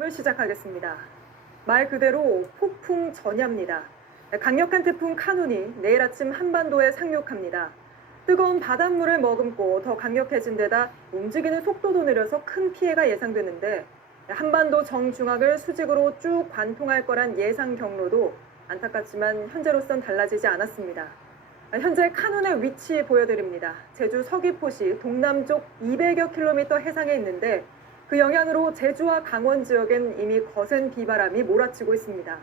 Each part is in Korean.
을 시작하겠습니다. 말 그대로 폭풍 전야입니다. 강력한 태풍 카눈이 내일 아침 한반도에 상륙합니다. 뜨거운 바닷물을 머금고 더 강력해진 데다 움직이는 속도도 느려서 큰 피해가 예상되는데 한반도 정중앙을 수직으로 쭉 관통할 거란 예상 경로도 안타깝지만 현재로선 달라지지 않았습니다. 현재 카눈의 위치 보여드립니다. 제주 서귀포시 동남쪽 200여 킬로미터 해상에 있는데 그 영향으로 제주와 강원 지역엔 이미 거센 비바람이 몰아치고 있습니다.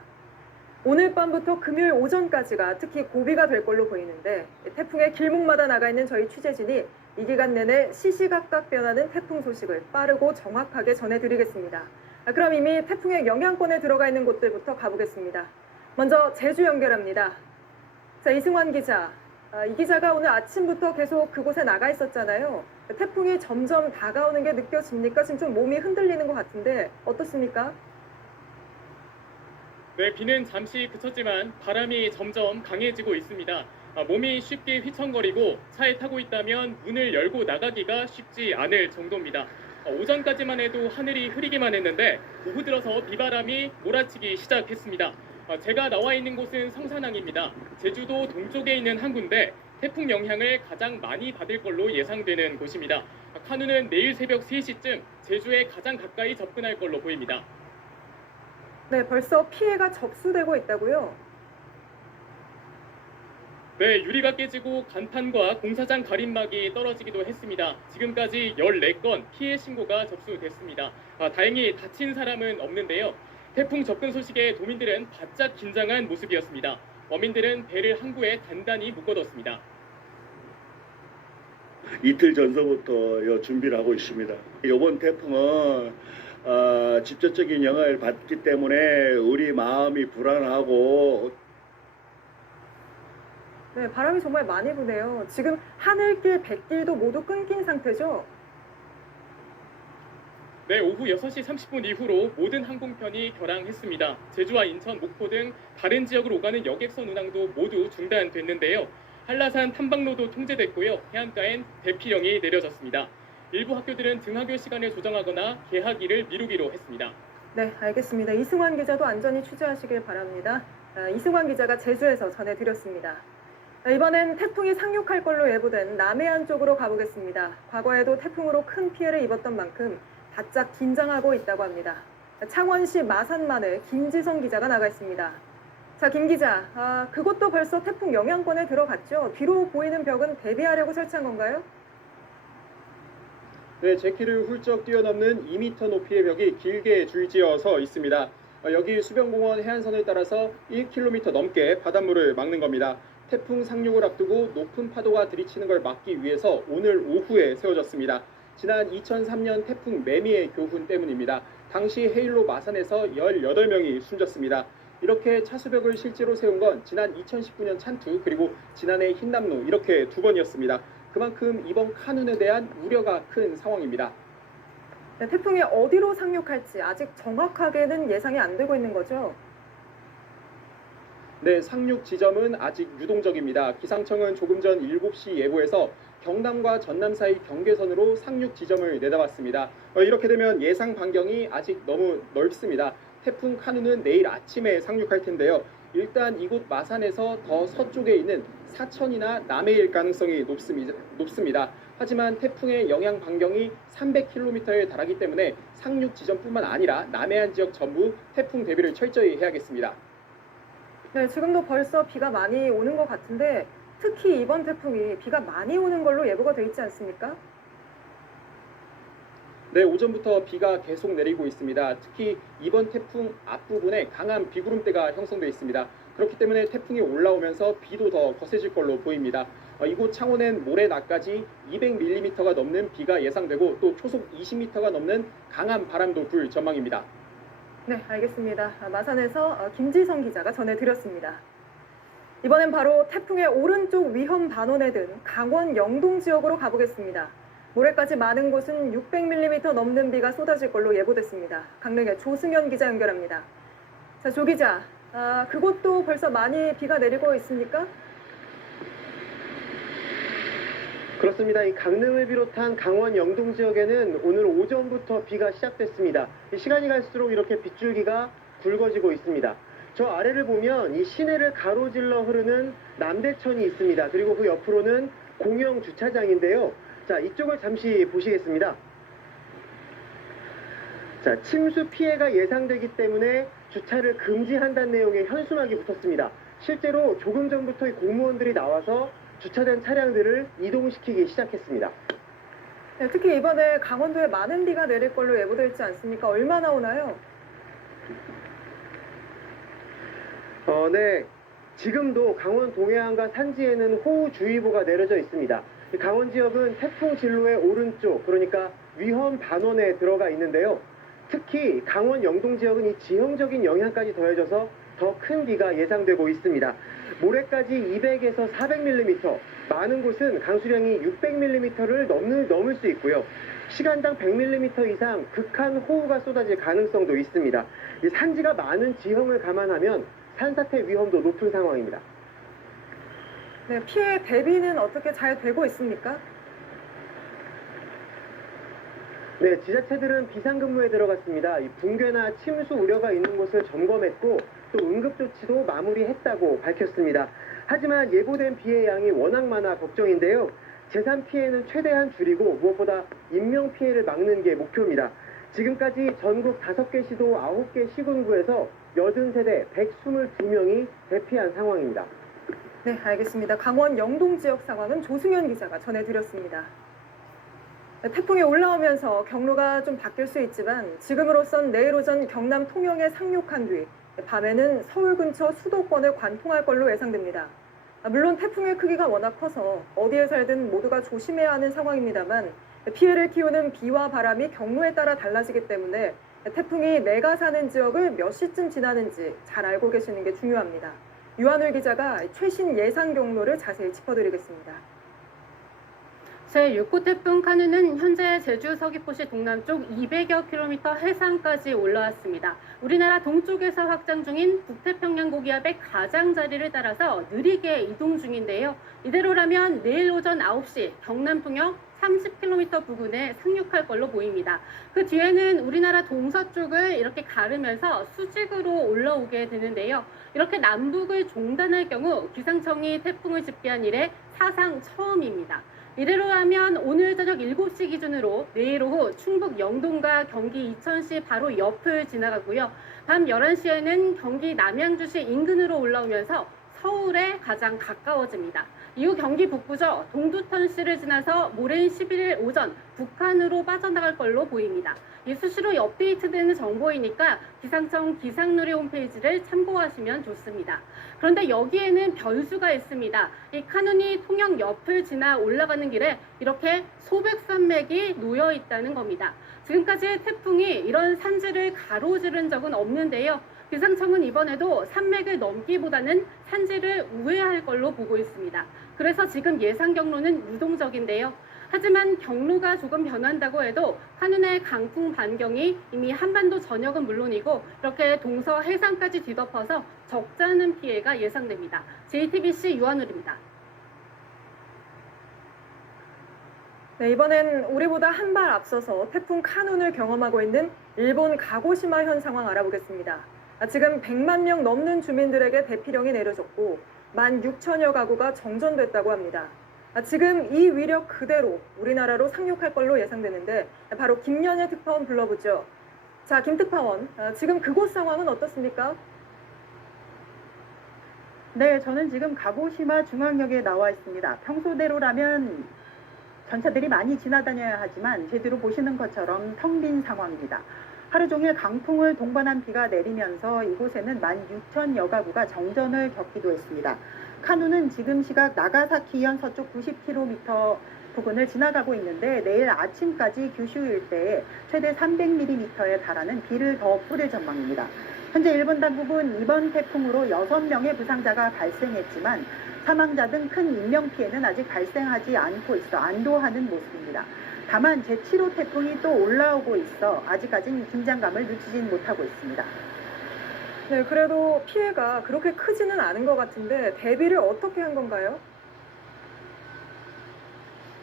오늘 밤부터 금요일 오전까지가 특히 고비가 될 걸로 보이는데 태풍의 길목마다 나가 있는 저희 취재진이 이 기간 내내 시시각각 변하는 태풍 소식을 빠르고 정확하게 전해드리겠습니다. 그럼 이미 태풍의 영향권에 들어가 있는 곳들부터 가보겠습니다. 먼저 제주 연결합니다. 자, 이승환 기자. 이 기자가 오늘 아침부터 계속 그곳에 나가 있었잖아요. 태풍이 점점 다가오는 게 느껴집니까? 지금 좀 몸이 흔들리는 것 같은데 어떻습니까? 네, 비는 잠시 그쳤지만 바람이 점점 강해지고 있습니다. 몸이 쉽게 휘청거리고 차에 타고 있다면 문을 열고 나가기가 쉽지 않을 정도입니다. 오전까지만 해도 하늘이 흐리기만 했는데 오후 들어서 비바람이 몰아치기 시작했습니다. 제가 나와 있는 곳은 성산항입니다. 제주도 동쪽에 있는 항구인데 태풍 영향을 가장 많이 받을 걸로 예상되는 곳입니다. 카누는 내일 새벽 3시쯤 제주에 가장 가까이 접근할 걸로 보입니다. 네, 벌써 피해가 접수되고 있다고요? 네, 유리가 깨지고 간판과 공사장 가림막이 떨어지기도 했습니다. 지금까지 14건 피해 신고가 접수됐습니다. 다행히 다친 사람은 없는데요. 태풍 접근 소식에 도민들은 바짝 긴장한 모습이었습니다. 어민들은 배를 항구에 단단히 묶어뒀습니다. 이틀 전서부터 준비를 하고 있습니다. 이번 태풍은 직접적인 영향을 받기 때문에 우리 마음이 불안하고 네, 바람이 정말 많이 부네요. 지금 하늘길, 뱃길도 모두 끊긴 상태죠? 네, 오후 6시 30분 이후로 모든 항공편이 결항했습니다. 제주와 인천, 목포 등 다른 지역으로 오가는 여객선 운항도 모두 중단됐는데요. 한라산 탐방로도 통제됐고요. 해안가엔 대피령이 내려졌습니다. 일부 학교들은 등하교 시간을 조정하거나 개학일을 미루기로 했습니다. 네, 알겠습니다. 이승환 기자도 안전히 취재하시길 바랍니다. 이승환 기자가 제주에서 전해드렸습니다. 이번엔 태풍이 상륙할 걸로 예보된 남해안 쪽으로 가보겠습니다. 과거에도 태풍으로 큰 피해를 입었던 만큼 바짝 긴장하고 있다고 합니다. 창원시 마산만에 김지성 기자가 나가 있습니다. 자, 김 기자, 그곳도 벌써 태풍 영향권에 들어갔죠? 뒤로 보이는 벽은 대비하려고 설치한 건가요? 네, 제키를 훌쩍 뛰어넘는 2m 높이의 벽이 길게 줄지어서 있습니다. 여기 수변공원 해안선을 따라서 1km 넘게 바닷물을 막는 겁니다. 태풍 상륙을 앞두고 높은 파도가 들이치는 걸 막기 위해서 오늘 오후에 세워졌습니다. 지난 2003년 태풍 매미의 교훈 때문입니다. 당시 헤일로 마산에서 18명이 숨졌습니다. 이렇게 차수벽을 실제로 세운 건 지난 2019년 찬투 그리고 지난해 흰남노 이렇게 두 번이었습니다. 그만큼 이번 카눈에 대한 우려가 큰 상황입니다. 네, 태풍이 어디로 상륙할지 아직 정확하게는 예상이 안 되고 있는 거죠? 네, 상륙 지점은 아직 유동적입니다. 기상청은 조금 전 7시 예보에서 경남과 전남 사이 경계선으로 상륙 지점을 내다봤습니다. 이렇게 되면 예상 반경이 아직 너무 넓습니다. 태풍 카눈은 내일 아침에 상륙할 텐데요. 일단 이곳 마산에서 더 서쪽에 있는 사천이나 남해일 가능성이 높습니다. 하지만 태풍의 영향 반경이 300km에 달하기 때문에 상륙 지점뿐만 아니라 남해안 지역 전부 태풍 대비를 철저히 해야겠습니다. 네, 지금도 벌써 비가 많이 오는 것 같은데 특히 이번 태풍이 비가 많이 오는 걸로 예보가 돼 있지 않습니까? 네, 오전부터 비가 계속 내리고 있습니다. 특히 이번 태풍 앞부분에 강한 비구름대가 형성되어 있습니다. 그렇기 때문에 태풍이 올라오면서 비도 더 거세질 걸로 보입니다. 이곳 창원엔 모레 낮까지 200mm가 넘는 비가 예상되고 또 초속 20m가 넘는 강한 바람도 불 전망입니다. 네, 알겠습니다. 마산에서 김지성 기자가 전해드렸습니다. 이번엔 바로 태풍의 오른쪽 위험 반원에 든 강원 영동 지역으로 가보겠습니다. 모레까지 많은 곳은 600mm 넘는 비가 쏟아질 걸로 예보됐습니다. 강릉의 조승현 기자 연결합니다. 자, 조 기자, 그곳도 벌써 많이 비가 내리고 있습니까? 그렇습니다. 이 강릉을 비롯한 강원 영동 지역에는 오늘 오전부터 비가 시작됐습니다. 이 시간이 갈수록 이렇게 빗줄기가 굵어지고 있습니다. 저 아래를 보면 이 시내를 가로질러 흐르는 남대천이 있습니다. 그리고 그 옆으로는 공영 주차장인데요. 자, 이쪽을 잠시 보시겠습니다. 자, 침수 피해가 예상되기 때문에 주차를 금지한다는 내용의 현수막이 붙었습니다. 실제로 조금 전부터 이 공무원들이 나와서 주차된 차량들을 이동시키기 시작했습니다. 네, 특히 이번에 강원도에 많은 비가 내릴 걸로 예보되어 있지 않습니까? 얼마나 오나요? 네. 지금도 강원 동해안과 산지에는 호우주의보가 내려져 있습니다. 이 강원 지역은 태풍 진로의 오른쪽, 그러니까 위험 반원에 들어가 있는데요. 특히 강원 영동 지역은 이 지형적인 영향까지 더해져서 더 큰 비가 예상되고 있습니다. 모레까지 200에서 400mm, 많은 곳은 강수량이 600mm를 넘을 수 있고요. 시간당 100mm 이상 극한 호우가 쏟아질 가능성도 있습니다. 이 산지가 많은 지형을 감안하면 산사태 위험도 높은 상황입니다. 네, 피해 대비는 어떻게 잘 되고 있습니까? 네, 지자체들은 비상근무에 들어갔습니다. 이 붕괴나 침수 우려가 있는 곳을 점검했고 또 응급조치도 마무리했다고 밝혔습니다. 하지만 예보된 비의 양이 워낙 많아 걱정인데요. 재산 피해는 최대한 줄이고 무엇보다 인명 피해를 막는 게 목표입니다. 지금까지 전국 5개 시도 9개 시군구에서 80세대 122명이 대피한 상황입니다. 네, 알겠습니다. 강원 영동 지역 상황은 조승현 기자가 전해드렸습니다. 네, 태풍이 올라오면서 경로가 좀 바뀔 수 있지만 지금으로선 내일 오전 경남 통영에 상륙한 뒤 밤에는 서울 근처 수도권을 관통할 걸로 예상됩니다. 물론 태풍의 크기가 워낙 커서 어디에 살든 모두가 조심해야 하는 상황입니다만 피해를 키우는 비와 바람이 경로에 따라 달라지기 때문에 태풍이 내가 사는 지역을 몇 시쯤 지나는지 잘 알고 계시는 게 중요합니다. 유한울 기자가 최신 예상 경로를 자세히 짚어드리겠습니다. 제6호 태풍 카누는 현재 제주 서귀포시 동남쪽 200여 킬로미터 해상까지 올라왔습니다. 우리나라 동쪽에서 확장 중인 북태평양 고기압의 가장자리를 따라서 느리게 이동 중인데요. 이대로라면 내일 오전 9시 경남 통영 30km 부근에 상륙할 걸로 보입니다. 그 뒤에는 우리나라 동서쪽을 이렇게 가르면서 수직으로 올라오게 되는데요. 이렇게 남북을 종단할 경우 기상청이 태풍을 집계한 이래 사상 처음입니다. 이대로라면 오늘 저녁 7시 기준으로 내일 오후 충북 영동과 경기 이천시 바로 옆을 지나가고요. 밤 11시에는 경기 남양주시 인근으로 올라오면서 서울에 가장 가까워집니다. 이후 경기 북부죠. 동두천시를 지나서 모레인 11일 오전 북한으로 빠져나갈 걸로 보입니다. 이 수시로 업데이트되는 정보이니까 기상청 기상누리 홈페이지를 참고하시면 좋습니다. 그런데 여기에는 변수가 있습니다. 이 카눈이 통영 옆을 지나 올라가는 길에 이렇게 소백산맥이 놓여 있다는 겁니다. 지금까지 태풍이 이런 산지를 가로지른 적은 없는데요. 기상청은 이번에도 산맥을 넘기보다는 산지를 우회할 걸로 보고 있습니다. 그래서 지금 예상 경로는 유동적인데요. 하지만 경로가 조금 변한다고 해도 카눈의 강풍 반경이 이미 한반도 전역은 물론이고 이렇게 동서 해상까지 뒤덮어서 적지 않은 피해가 예상됩니다. JTBC 유한울입니다. 네, 이번엔 우리보다 한 발 앞서서 태풍 카눈을 경험하고 있는 일본 가고시마 현 상황 알아보겠습니다. 지금 100만 명 넘는 주민들에게 대피령이 내려졌고 16,000여 가구가 정전됐다고 합니다. 지금 이 위력 그대로 우리나라로 상륙할 걸로 예상되는데 바로 김연애 특파원 불러보죠. 자, 김 특파원, 지금 그곳 상황은 어떻습니까? 네, 저는 지금 가고시마 중앙역에 나와 있습니다. 평소대로라면 전차들이 많이 지나다녀야 하지만 제대로 보시는 것처럼 텅 빈 상황입니다. 하루 종일 강풍을 동반한 비가 내리면서 이곳에는 16,000여 가구가 정전을 겪기도 했습니다. 카누는 지금 시각 나가사키현 서쪽 90km 부근을 지나가고 있는데 내일 아침까지 규슈 일대에 최대 300mm에 달하는 비를 더 뿌릴 전망입니다. 현재 일본 당국은 이번 태풍으로 6명의 부상자가 발생했지만 사망자 등 큰 인명피해는 아직 발생하지 않고 있어 안도하는 모습입니다. 다만 제7호 태풍이 또 올라오고 있어 아직까지는 긴장감을 늦추진 못하고 있습니다. 네, 그래도 피해가 그렇게 크지는 않은 것 같은데 대비를 어떻게 한 건가요?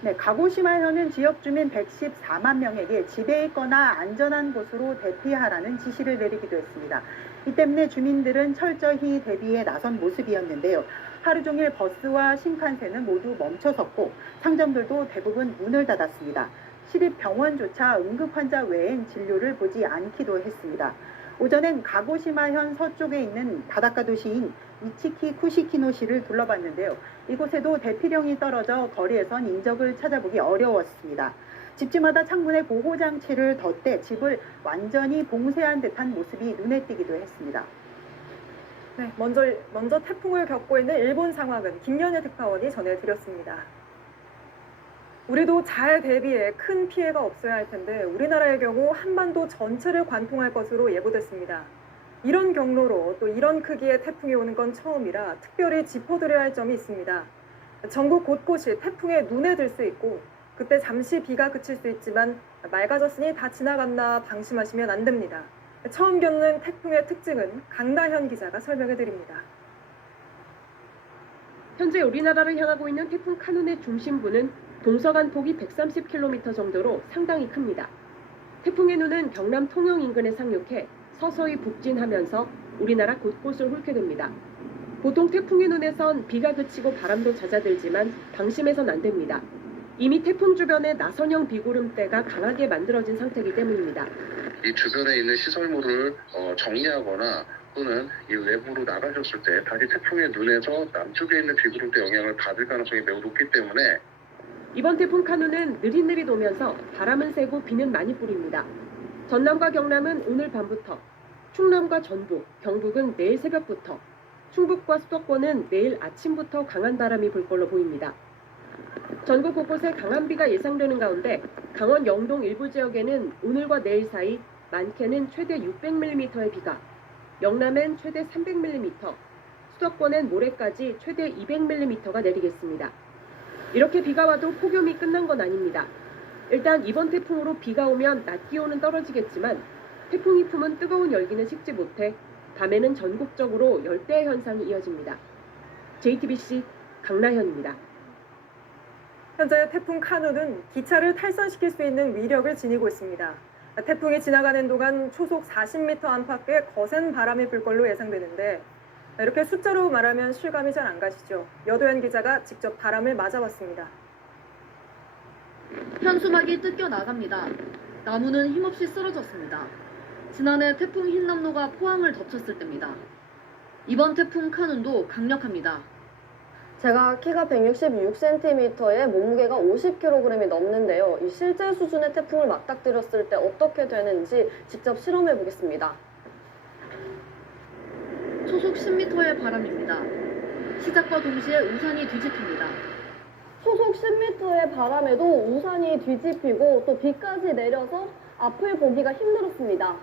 네, 가고시마현은 지역 주민 114만 명에게 집에 있거나 안전한 곳으로 대피하라는 지시를 내리기도 했습니다. 이 때문에 주민들은 철저히 대비에 나선 모습이었는데요. 하루 종일 버스와 신칸센은 모두 멈춰섰고 상점들도 대부분 문을 닫았습니다. 시립병원조차 응급환자 외엔 진료를 보지 않기도 했습니다. 오전엔 가고시마현 서쪽에 있는 바닷가 도시인 이치키 쿠시키노시를 둘러봤는데요. 이곳에도 대피령이 떨어져 거리에선 인적을 찾아보기 어려웠습니다. 집집마다 창문에 보호장치를 덧대 집을 완전히 봉쇄한 듯한 모습이 눈에 띄기도 했습니다. 네, 먼저 태풍을 겪고 있는 일본 상황은 김연애 특파원이 전해드렸습니다. 우리도 잘 대비해 큰 피해가 없어야 할 텐데 우리나라의 경우 한반도 전체를 관통할 것으로 예보됐습니다. 이런 경로로 또 이런 크기의 태풍이 오는 건 처음이라 특별히 짚어드려야 할 점이 있습니다. 전국 곳곳이 태풍의 눈에 들 수 있고 그때 잠시 비가 그칠 수 있지만 맑아졌으니 다 지나갔나 방심하시면 안 됩니다. 처음 겪는 태풍의 특징은 강나현 기자가 설명해 드립니다. 현재 우리나라를 향하고 있는 태풍 카눈의 중심부는 동서간 폭이 130km 정도로 상당히 큽니다. 태풍의 눈은 경남 통영 인근에 상륙해 서서히 북진하면서 우리나라 곳곳을 훑게 됩니다. 보통 태풍의 눈에선 비가 그치고 바람도 잦아들지만 방심해선 안 됩니다. 이미 태풍 주변에 나선형 비구름대가 강하게 만들어진 상태이기 때문입니다. 이 주변에 있는 시설물을 정리하거나 또는 이 외부로 나가셨을 때 다시 태풍의 눈에서 남쪽에 있는 비구름대 영향을 받을 가능성이 매우 높기 때문에 이번 태풍 카눈은 느릿느릿 오면서 바람은 세고 비는 많이 뿌립니다. 전남과 경남은 오늘 밤부터, 충남과 전북, 경북은 내일 새벽부터, 충북과 수도권은 내일 아침부터 강한 바람이 불 걸로 보입니다. 전국 곳곳에 강한 비가 예상되는 가운데 강원 영동 일부 지역에는 오늘과 내일 사이 많게는 최대 600mm의 비가, 영남엔 최대 300mm, 수도권엔 모레까지 최대 200mm가 내리겠습니다. 이렇게 비가 와도 폭염이 끝난 건 아닙니다. 일단 이번 태풍으로 비가 오면 낮 기온은 떨어지겠지만 태풍이 품은 뜨거운 열기는 식지 못해 밤에는 전국적으로 열대 현상이 이어집니다. JTBC 강나현입니다. 현재 태풍 카눈은 기차를 탈선시킬 수 있는 위력을 지니고 있습니다. 태풍이 지나가는 동안 초속 40m 안팎의 거센 바람이 불 걸로 예상되는데 이렇게 숫자로 말하면 실감이 잘 안 가시죠? 여도현 기자가 직접 바람을 맞아봤습니다. 현수막이 뜯겨 나갑니다. 나무는 힘없이 쓰러졌습니다. 지난해 태풍 흰남노가 포항을 덮쳤을 때입니다. 이번 태풍 카눈도 강력합니다. 제가 키가 166cm에 몸무게가 50kg이 넘는데요. 이 실제 수준의 태풍을 맞닥뜨렸을 때 어떻게 되는지 직접 실험해 보겠습니다. 초속 10m의 바람입니다. 시작과 동시에 우산이 뒤집힙니다. 초속 10m의 바람에도 우산이 뒤집히고 또 비까지 내려서 앞을 보기가 힘들었습니다.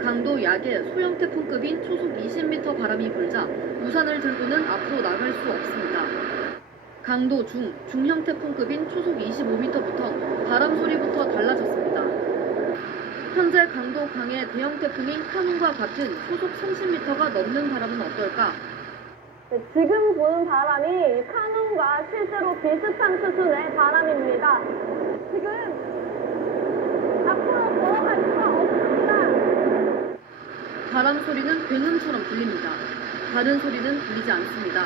강도 약의 소형 태풍급인 초속 20m 바람이 불자 우산을 들고는 앞으로 나갈 수 없습니다. 강도 중형 태풍급인 초속 25m부터 바람 소리부터 달라졌습니다. 현재 강도 강의 대형 태풍인 카눈과 같은 초속 30m가 넘는 바람은 어떨까? 네, 지금 부는 바람이 카눈과 실제로 비슷한 수준의 바람입니다. 지금 앞으로 걸어갈 수가 없습니다. 바람 소리는 굉음처럼 들립니다. 다른 소리는 들리지 않습니다.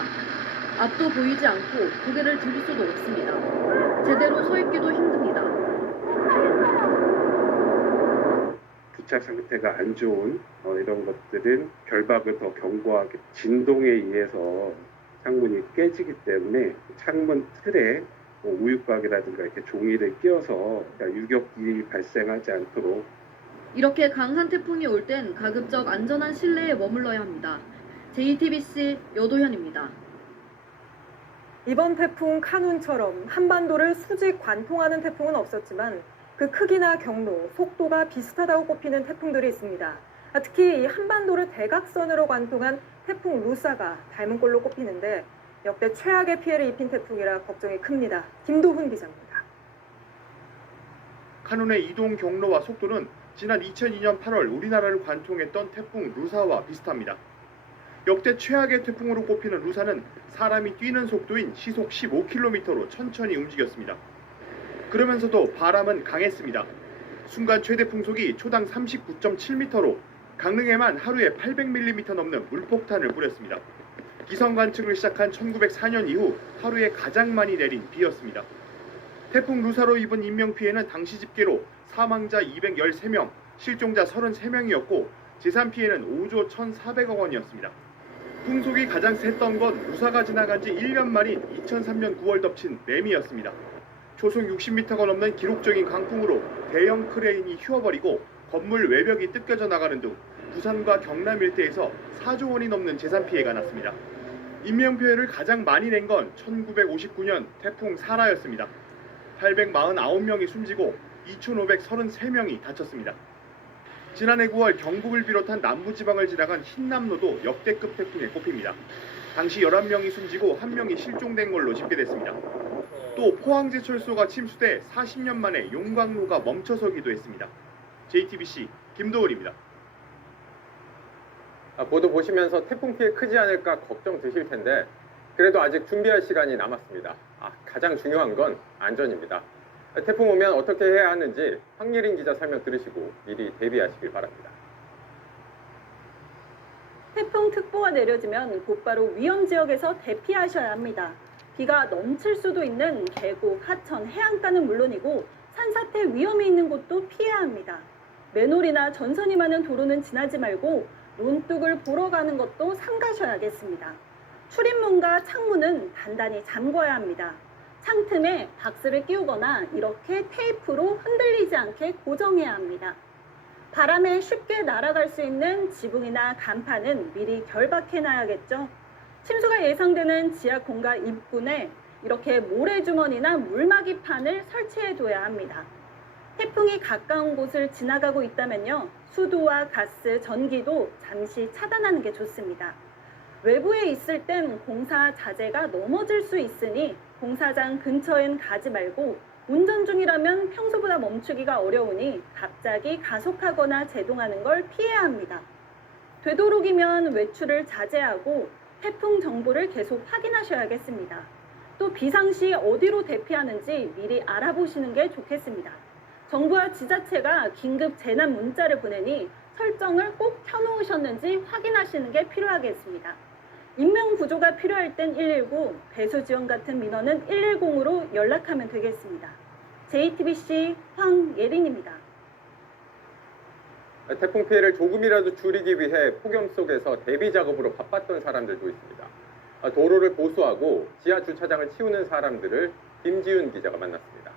앞도 보이지 않고 고개를 들을 수도 없습니다. 제대로 서 있기도 힘듭니다. 부착 상태가 안 좋은 이런 것들은 결박을 더 견고하게 진동에 의해서 창문이 깨지기 때문에 창문 틀에 우유곽이라든가 이렇게 종이를 끼워서 유격이 발생하지 않도록 이렇게 강한 태풍이 올 땐 가급적 안전한 실내에 머물러야 합니다. JTBC 여도현입니다. 이번 태풍 카눈처럼 한반도를 수직 관통하는 태풍은 없었지만 그 크기나 경로, 속도가 비슷하다고 꼽히는 태풍들이 있습니다. 특히 이 한반도를 대각선으로 관통한 태풍 루사가 닮은 꼴로 꼽히는데 역대 최악의 피해를 입힌 태풍이라 걱정이 큽니다. 김도훈 기자입니다. 카눈의 이동 경로와 속도는 지난 2002년 8월 우리나라를 관통했던 태풍 루사와 비슷합니다. 역대 최악의 태풍으로 꼽히는 루사는 사람이 뛰는 속도인 시속 15km로 천천히 움직였습니다. 그러면서도 바람은 강했습니다. 순간 최대 풍속이 초당 39.7m로 강릉에만 하루에 800mm 넘는 물폭탄을 뿌렸습니다. 기상 관측을 시작한 1904년 이후 하루에 가장 많이 내린 비였습니다. 태풍 루사로 입은 인명피해는 당시 집계로 사망자 213명, 실종자 33명이었고 재산 피해는 5조 1,400억 원이었습니다. 풍속이 가장 셌던 건 루사가 지나간 지 1년 만인 2003년 9월 덮친 매미였습니다. 초속 60m가 넘는 기록적인 강풍으로 대형 크레인이 휘어버리고 건물 외벽이 뜯겨져 나가는 등 부산과 경남 일대에서 4조 원이 넘는 재산 피해가 났습니다. 인명피해를 가장 많이 낸 건 1959년 태풍 사라였습니다. 849명이 숨지고 2,533명이 다쳤습니다. 지난해 9월 경북을 비롯한 남부지방을 지나간 흰남노도 역대급 태풍에 꼽힙니다. 당시 11명이 숨지고 1명이 실종된 걸로 집계됐습니다. 또 포항제철소가 침수돼 40년 만에 용광로가 멈춰서기도 했습니다. JTBC 김도훈입니다. 보도 보시면서 태풍 피해 크지 않을까 걱정 드실 텐데 그래도 아직 준비할 시간이 남았습니다. 가장 중요한 건 안전입니다. 태풍 오면 어떻게 해야 하는지 황예린 기자 설명 들으시고 미리 대비하시길 바랍니다. 태풍특보가 내려지면 곧바로 위험 지역에서 대피하셔야 합니다. 비가 넘칠 수도 있는 계곡, 하천, 해안가는 물론이고 산사태 위험이 있는 곳도 피해야 합니다. 맨홀이나 전선이 많은 도로는 지나지 말고 논둑을 보러 가는 것도 삼가셔야겠습니다. 출입문과 창문은 단단히 잠궈야 합니다. 창틈에 박스를 끼우거나 이렇게 테이프로 흔들리지 않게 고정해야 합니다. 바람에 쉽게 날아갈 수 있는 지붕이나 간판은 미리 결박해놔야겠죠. 침수가 예상되는 지하 공간 입구에 이렇게 모래주머니나 물막이판을 설치해둬야 합니다. 태풍이 가까운 곳을 지나가고 있다면요, 수도와 가스, 전기도 잠시 차단하는 게 좋습니다. 외부에 있을 땐 공사 자재가 넘어질 수 있으니 공사장 근처엔 가지 말고 운전 중이라면 평소보다 멈추기가 어려우니 갑자기 가속하거나 제동하는 걸 피해야 합니다. 되도록이면 외출을 자제하고 태풍 정보를 계속 확인하셔야겠습니다. 또 비상시 어디로 대피하는지 미리 알아보시는 게 좋겠습니다. 정부와 지자체가 긴급 재난 문자를 보내니 설정을 꼭 켜놓으셨는지 확인하시는 게 필요하겠습니다. 인명 구조가 필요할 땐 119, 배수 지원 같은 민원은 110으로 연락하면 되겠습니다. JTBC 황예린입니다. 태풍 피해를 조금이라도 줄이기 위해 폭염 속에서 대비 작업으로 바빴던 사람들도 있습니다. 도로를 보수하고 지하 주차장을 치우는 사람들을 김지윤 기자가 만났습니다.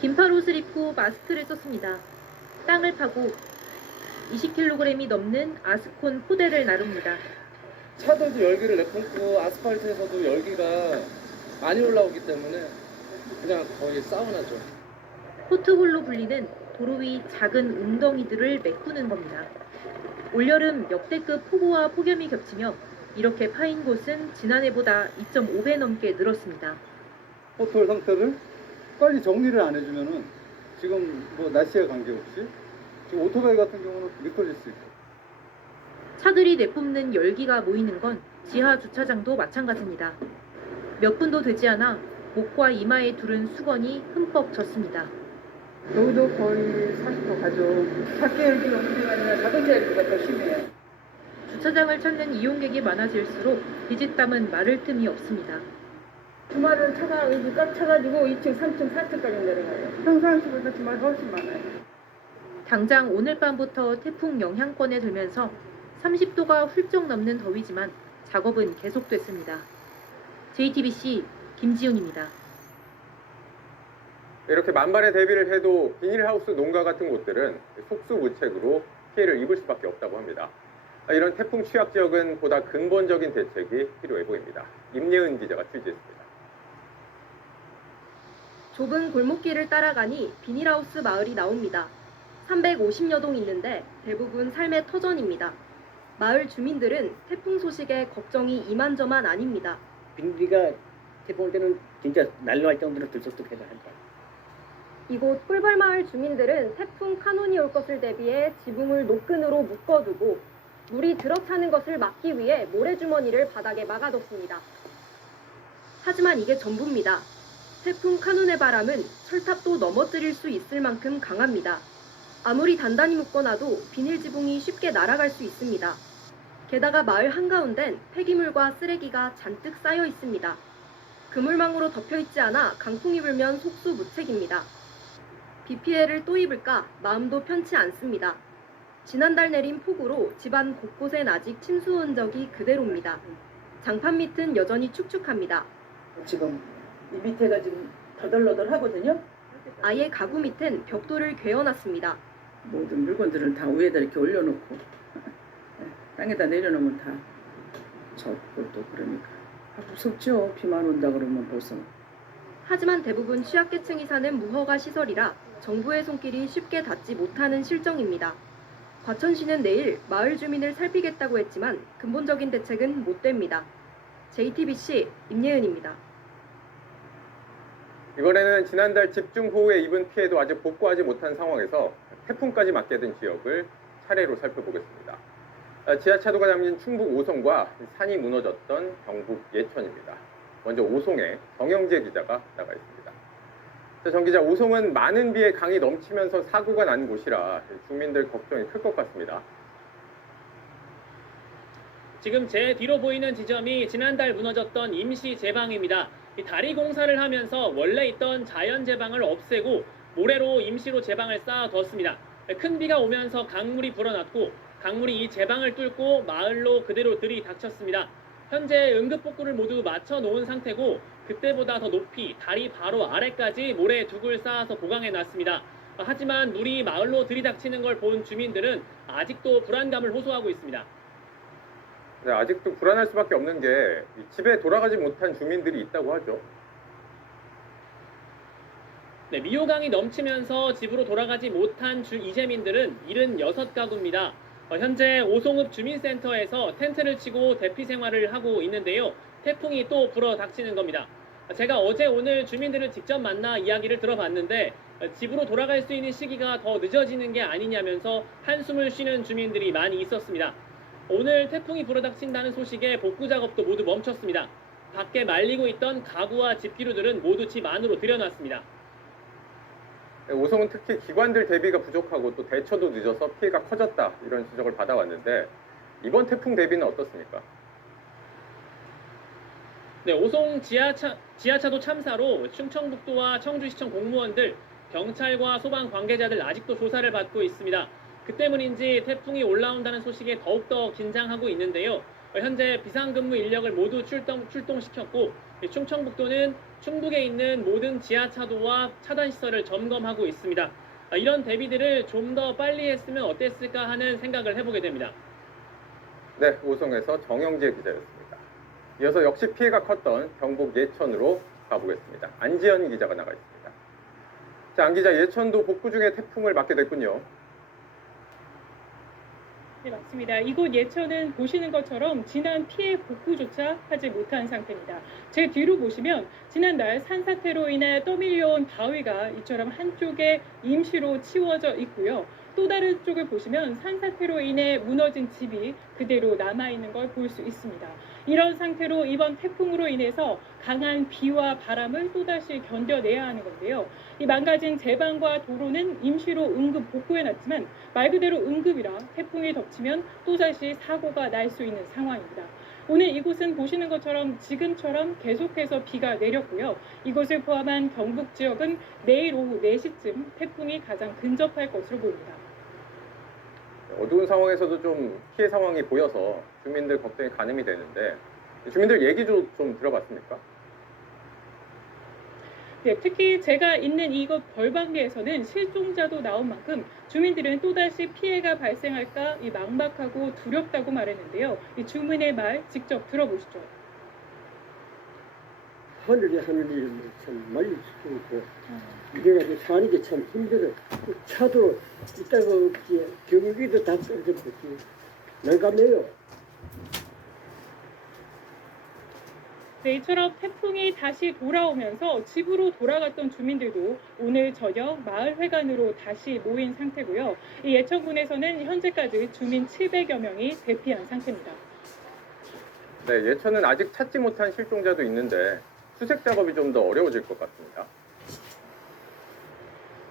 긴팔 옷을 입고 마스크를 썼습니다. 땅을 파고 20kg이 넘는 아스콘 포대를 나릅니다. 차들도 열기를 내뿜고 아스팔트에서도 열기가 많이 올라오기 때문에 그냥 거의 사우나죠. 포트홀로 불리는 도로 위 작은 웅덩이들을 메꾸는 겁니다. 올여름 역대급 폭우와 폭염이 겹치며 이렇게 파인 곳은 지난해보다 2.5배 넘게 늘었습니다. 포트홀 상태를 빨리 정리를 안 해주면은 지금 뭐 날씨에 관계없이 지금 오토바이 같은 경우는 미끄러질 수 있고. 차들이 내뿜는 열기가 모이는 건 지하 주차장도 마찬가지입니다. 몇 분도 되지 않아 목과 이마에 두른 수건이 흠뻑 젖습니다. 여기도 거의 40도 가죠. 밖에 열기가 문제가 아니라 자동차 열기가 더 심해요. 주차장을 찾는 이용객이 많아질수록 비짓담은 마를 틈이 없습니다. 주말은 차가 여기 꽉 차가지고 2층, 3층, 4층까지 내려가요. 평상시보다 주말 훨씬 많아요. 당장 오늘 밤부터 태풍 영향권에 들면서 30도가 훌쩍 넘는 더위지만 작업은 계속됐습니다. JTBC 김지훈입니다. 이렇게 만반의 대비를 해도 비닐하우스 농가 같은 곳들은 속수무책으로 피해를 입을 수밖에 없다고 합니다. 이런 태풍 취약 지역은 보다 근본적인 대책이 필요해 보입니다. 임예은 기자가 취재했습니다. 좁은 골목길을 따라가니 비닐하우스 마을이 나옵니다. 350여 동 있는데 대부분 삶의 터전입니다. 마을 주민들은 태풍 소식에 걱정이 이만저만 아닙니다. 비닐이가 태풍 올 때는 진짜 날라갈 정도로 들썩들썩해서 한다. 이곳 꿀벌마을 주민들은 태풍 카눈이 올 것을 대비해 지붕을 노끈으로 묶어두고 물이 들어차는 것을 막기 위해 모래주머니를 바닥에 막아뒀습니다. 하지만 이게 전부입니다. 태풍 카눈의 바람은 철탑도 넘어뜨릴 수 있을 만큼 강합니다. 아무리 단단히 묶어놔도 비닐 지붕이 쉽게 날아갈 수 있습니다. 게다가 마을 한가운데는 폐기물과 쓰레기가 잔뜩 쌓여 있습니다. 그물망으로 덮여 있지 않아 강풍이 불면 속수무책입니다. 비 피해를 또 입을까 마음도 편치 않습니다. 지난달 내린 폭우로 집안 곳곳엔 아직 침수 흔적이 그대로입니다. 장판 밑은 여전히 축축합니다. 지금 이 밑에가 지금 더덜너덜하거든요. 아예 가구 밑엔 벽돌을 괴어놨습니다. 모든 물건들을 다 위에다 이렇게 올려놓고 땅에다 내려놓으면 다 젖고 또 그러니까 무섭죠. 비만 온다 그러면 벌써. 하지만 대부분 취약계층이 사는 무허가 시설이라 정부의 손길이 쉽게 닿지 못하는 실정입니다. 과천시는 내일 마을 주민을 살피겠다고 했지만 근본적인 대책은 못 됩니다. JTBC 임예은입니다. 이번에는 지난달 집중호우에 입은 피해도 아직 복구하지 못한 상황에서 태풍까지 맞게 된 지역을 차례로 살펴보겠습니다. 지하차도가 잠긴 충북 오송과 산이 무너졌던 경북 예천입니다. 먼저 오송에 정영재 기자가 나가 있습니다. 정 기자, 오송은 많은 비에 강이 넘치면서 사고가 난 곳이라 주민들 걱정이 클 것 같습니다. 지금 제 뒤로 보이는 지점이 지난달 무너졌던 임시 제방입니다. 이 다리 공사를 하면서 원래 있던 자연 제방을 없애고 모래로 임시로 제방을 쌓아뒀습니다. 큰 비가 오면서 강물이 불어났고 강물이 이 제방을 뚫고 마을로 그대로 들이닥쳤습니다. 현재 응급복구를 모두 마쳐 놓은 상태고 그때보다 더 높이 다리 바로 아래까지 모래 둑을 쌓아서 보강해 놨습니다. 하지만 물이 마을로 들이닥치는 걸 본 주민들은 아직도 불안감을 호소하고 있습니다. 네, 아직도 불안할 수밖에 없는 게 집에 돌아가지 못한 주민들이 있다고 하죠. 네, 미호강이 넘치면서 집으로 돌아가지 못한 이재민들은 76가구입니다. 현재 오송읍 주민센터에서 텐트를 치고 대피 생활을 하고 있는데요. 태풍이 또 불어닥치는 겁니다. 제가 어제 오늘 주민들을 직접 만나 이야기를 들어봤는데 집으로 돌아갈 수 있는 시기가 더 늦어지는 게 아니냐면서 한숨을 쉬는 주민들이 많이 있었습니다. 오늘 태풍이 불어닥친다는 소식에 복구 작업도 모두 멈췄습니다. 밖에 말리고 있던 가구와 집기류들은 모두 집 안으로 들여놨습니다. 오송은 특히 기관들 대비가 부족하고 또 대처도 늦어서 피해가 커졌다 이런 지적을 받아왔는데 이번 태풍 대비는 어떻습니까? 네, 오송 지하차도 참사로 충청북도와 청주시청 공무원들, 경찰과 소방 관계자들 아직도 조사를 받고 있습니다. 그 때문인지 태풍이 올라온다는 소식에 더욱더 긴장하고 있는데요. 현재 비상근무 인력을 모두 출동시켰고 충청북도는 충북에 있는 모든 지하차도와 차단시설을 점검하고 있습니다. 이런 대비들을 좀 더 빨리 했으면 어땠을까 하는 생각을 해보게 됩니다. 네, 오송에서 정영재 기자였습니다. 이어서 역시 피해가 컸던 경북 예천으로 가보겠습니다. 안지연 기자가 나가 있습니다. 자, 안 기자, 예천도 복구 중에 태풍을 맞게 됐군요. 네, 맞습니다. 이곳 예천은 보시는 것처럼 지난 피해 복구조차 하지 못한 상태입니다. 제 뒤로 보시면 지난달 산사태로 인해 떠밀려온 바위가 이처럼 한쪽에 임시로 치워져 있고요. 또 다른 쪽을 보시면 산사태로 인해 무너진 집이 그대로 남아있는 걸 볼 수 있습니다. 이런 상태로 이번 태풍으로 인해서 강한 비와 바람을 또다시 견뎌내야 하는 건데요. 이 망가진 제방과 도로는 임시로 응급 복구해놨지만 말 그대로 응급이라 태풍이 덮치면 또다시 사고가 날 수 있는 상황입니다. 오늘 이곳은 보시는 것처럼 지금처럼 계속해서 비가 내렸고요. 이곳을 포함한 경북 지역은 내일 오후 4시쯤 태풍이 가장 근접할 것으로 보입니다. 어두운 상황에서도 좀 피해 상황이 보여서 주민들 걱정이 가늠이 되는데 주민들 얘기도 좀 들어봤습니까? 네, 특히 제가 있는 이곳 벌방리에서는 실종자도 나온 만큼 주민들은 또다시 피해가 발생할까 막막하고 두렵다고 말했는데요. 이 주민의 말 직접 들어보시죠. 하늘이 참 많이 죽고 이래가지고 사는 게 참 힘들어. 차도 있다고 경기도 다 떨어졌지. 난감해요. 네, 이처럼 태풍이 다시 돌아오면서 집으로 돌아갔던 주민들도 오늘 저녁 마을회관으로 다시 모인 상태고요. 이 예천군에서는 현재까지 주민 700여 명이 대피한 상태입니다. 네, 예천은 아직 찾지 못한 실종자도 있는데 수색 작업이 좀 더 어려워질 것 같습니다.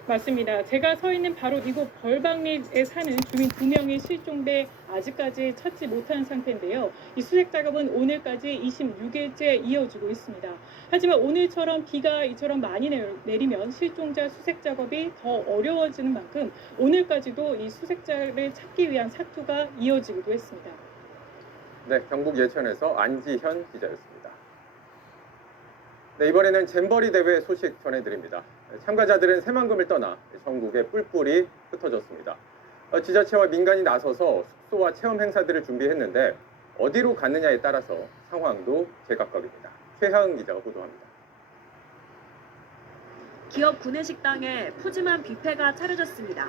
맞습니다. 제가 서 있는 바로 이곳 벌방리에 사는 주민 2명이 실종돼 아직까지 찾지 못한 상태인데요. 이 수색 작업은 오늘까지 26일째 이어지고 있습니다. 하지만 오늘처럼 비가 이처럼 많이 내리면 실종자 수색 작업이 더 어려워지는 만큼 오늘까지도 이 수색자를 찾기 위한 사투가 이어지기도 했습니다. 네, 경북 예천에서 안지현 기자였습니다. 네, 이번에는 잼버리 대회 소식 전해드립니다. 참가자들은 새만금을 떠나 전국에 뿔뿔이 흩어졌습니다. 지자체와 민간이 나서서 숙소와 체험 행사들을 준비했는데 어디로 갔느냐에 따라서 상황도 제각각입니다. 최하은 기자가 보도합니다. 기업 구내식당에 푸짐한 뷔페가 차려졌습니다.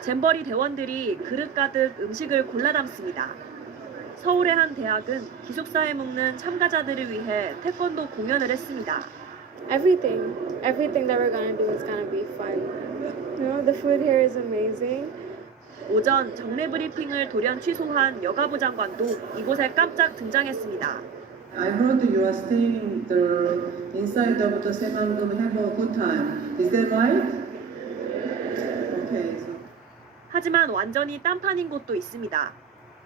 잼버리 대원들이 그릇 가득 음식을 골라 담습니다. 서울의 한 대학은 기숙사에 묵는 참가자들을 위해 태권도 공연을 했습니다. Everything that we're gonna do is gonna be fun. You know, the food here is amazing. 오전 정례 브리핑을 돌연 취소한 여가부 장관도 이곳에 깜짝 등장했습니다. I heard you are staying inside of the Saemangum have a good time. Is that right? Okay. 하지만 완전히 딴판인 곳도 있습니다.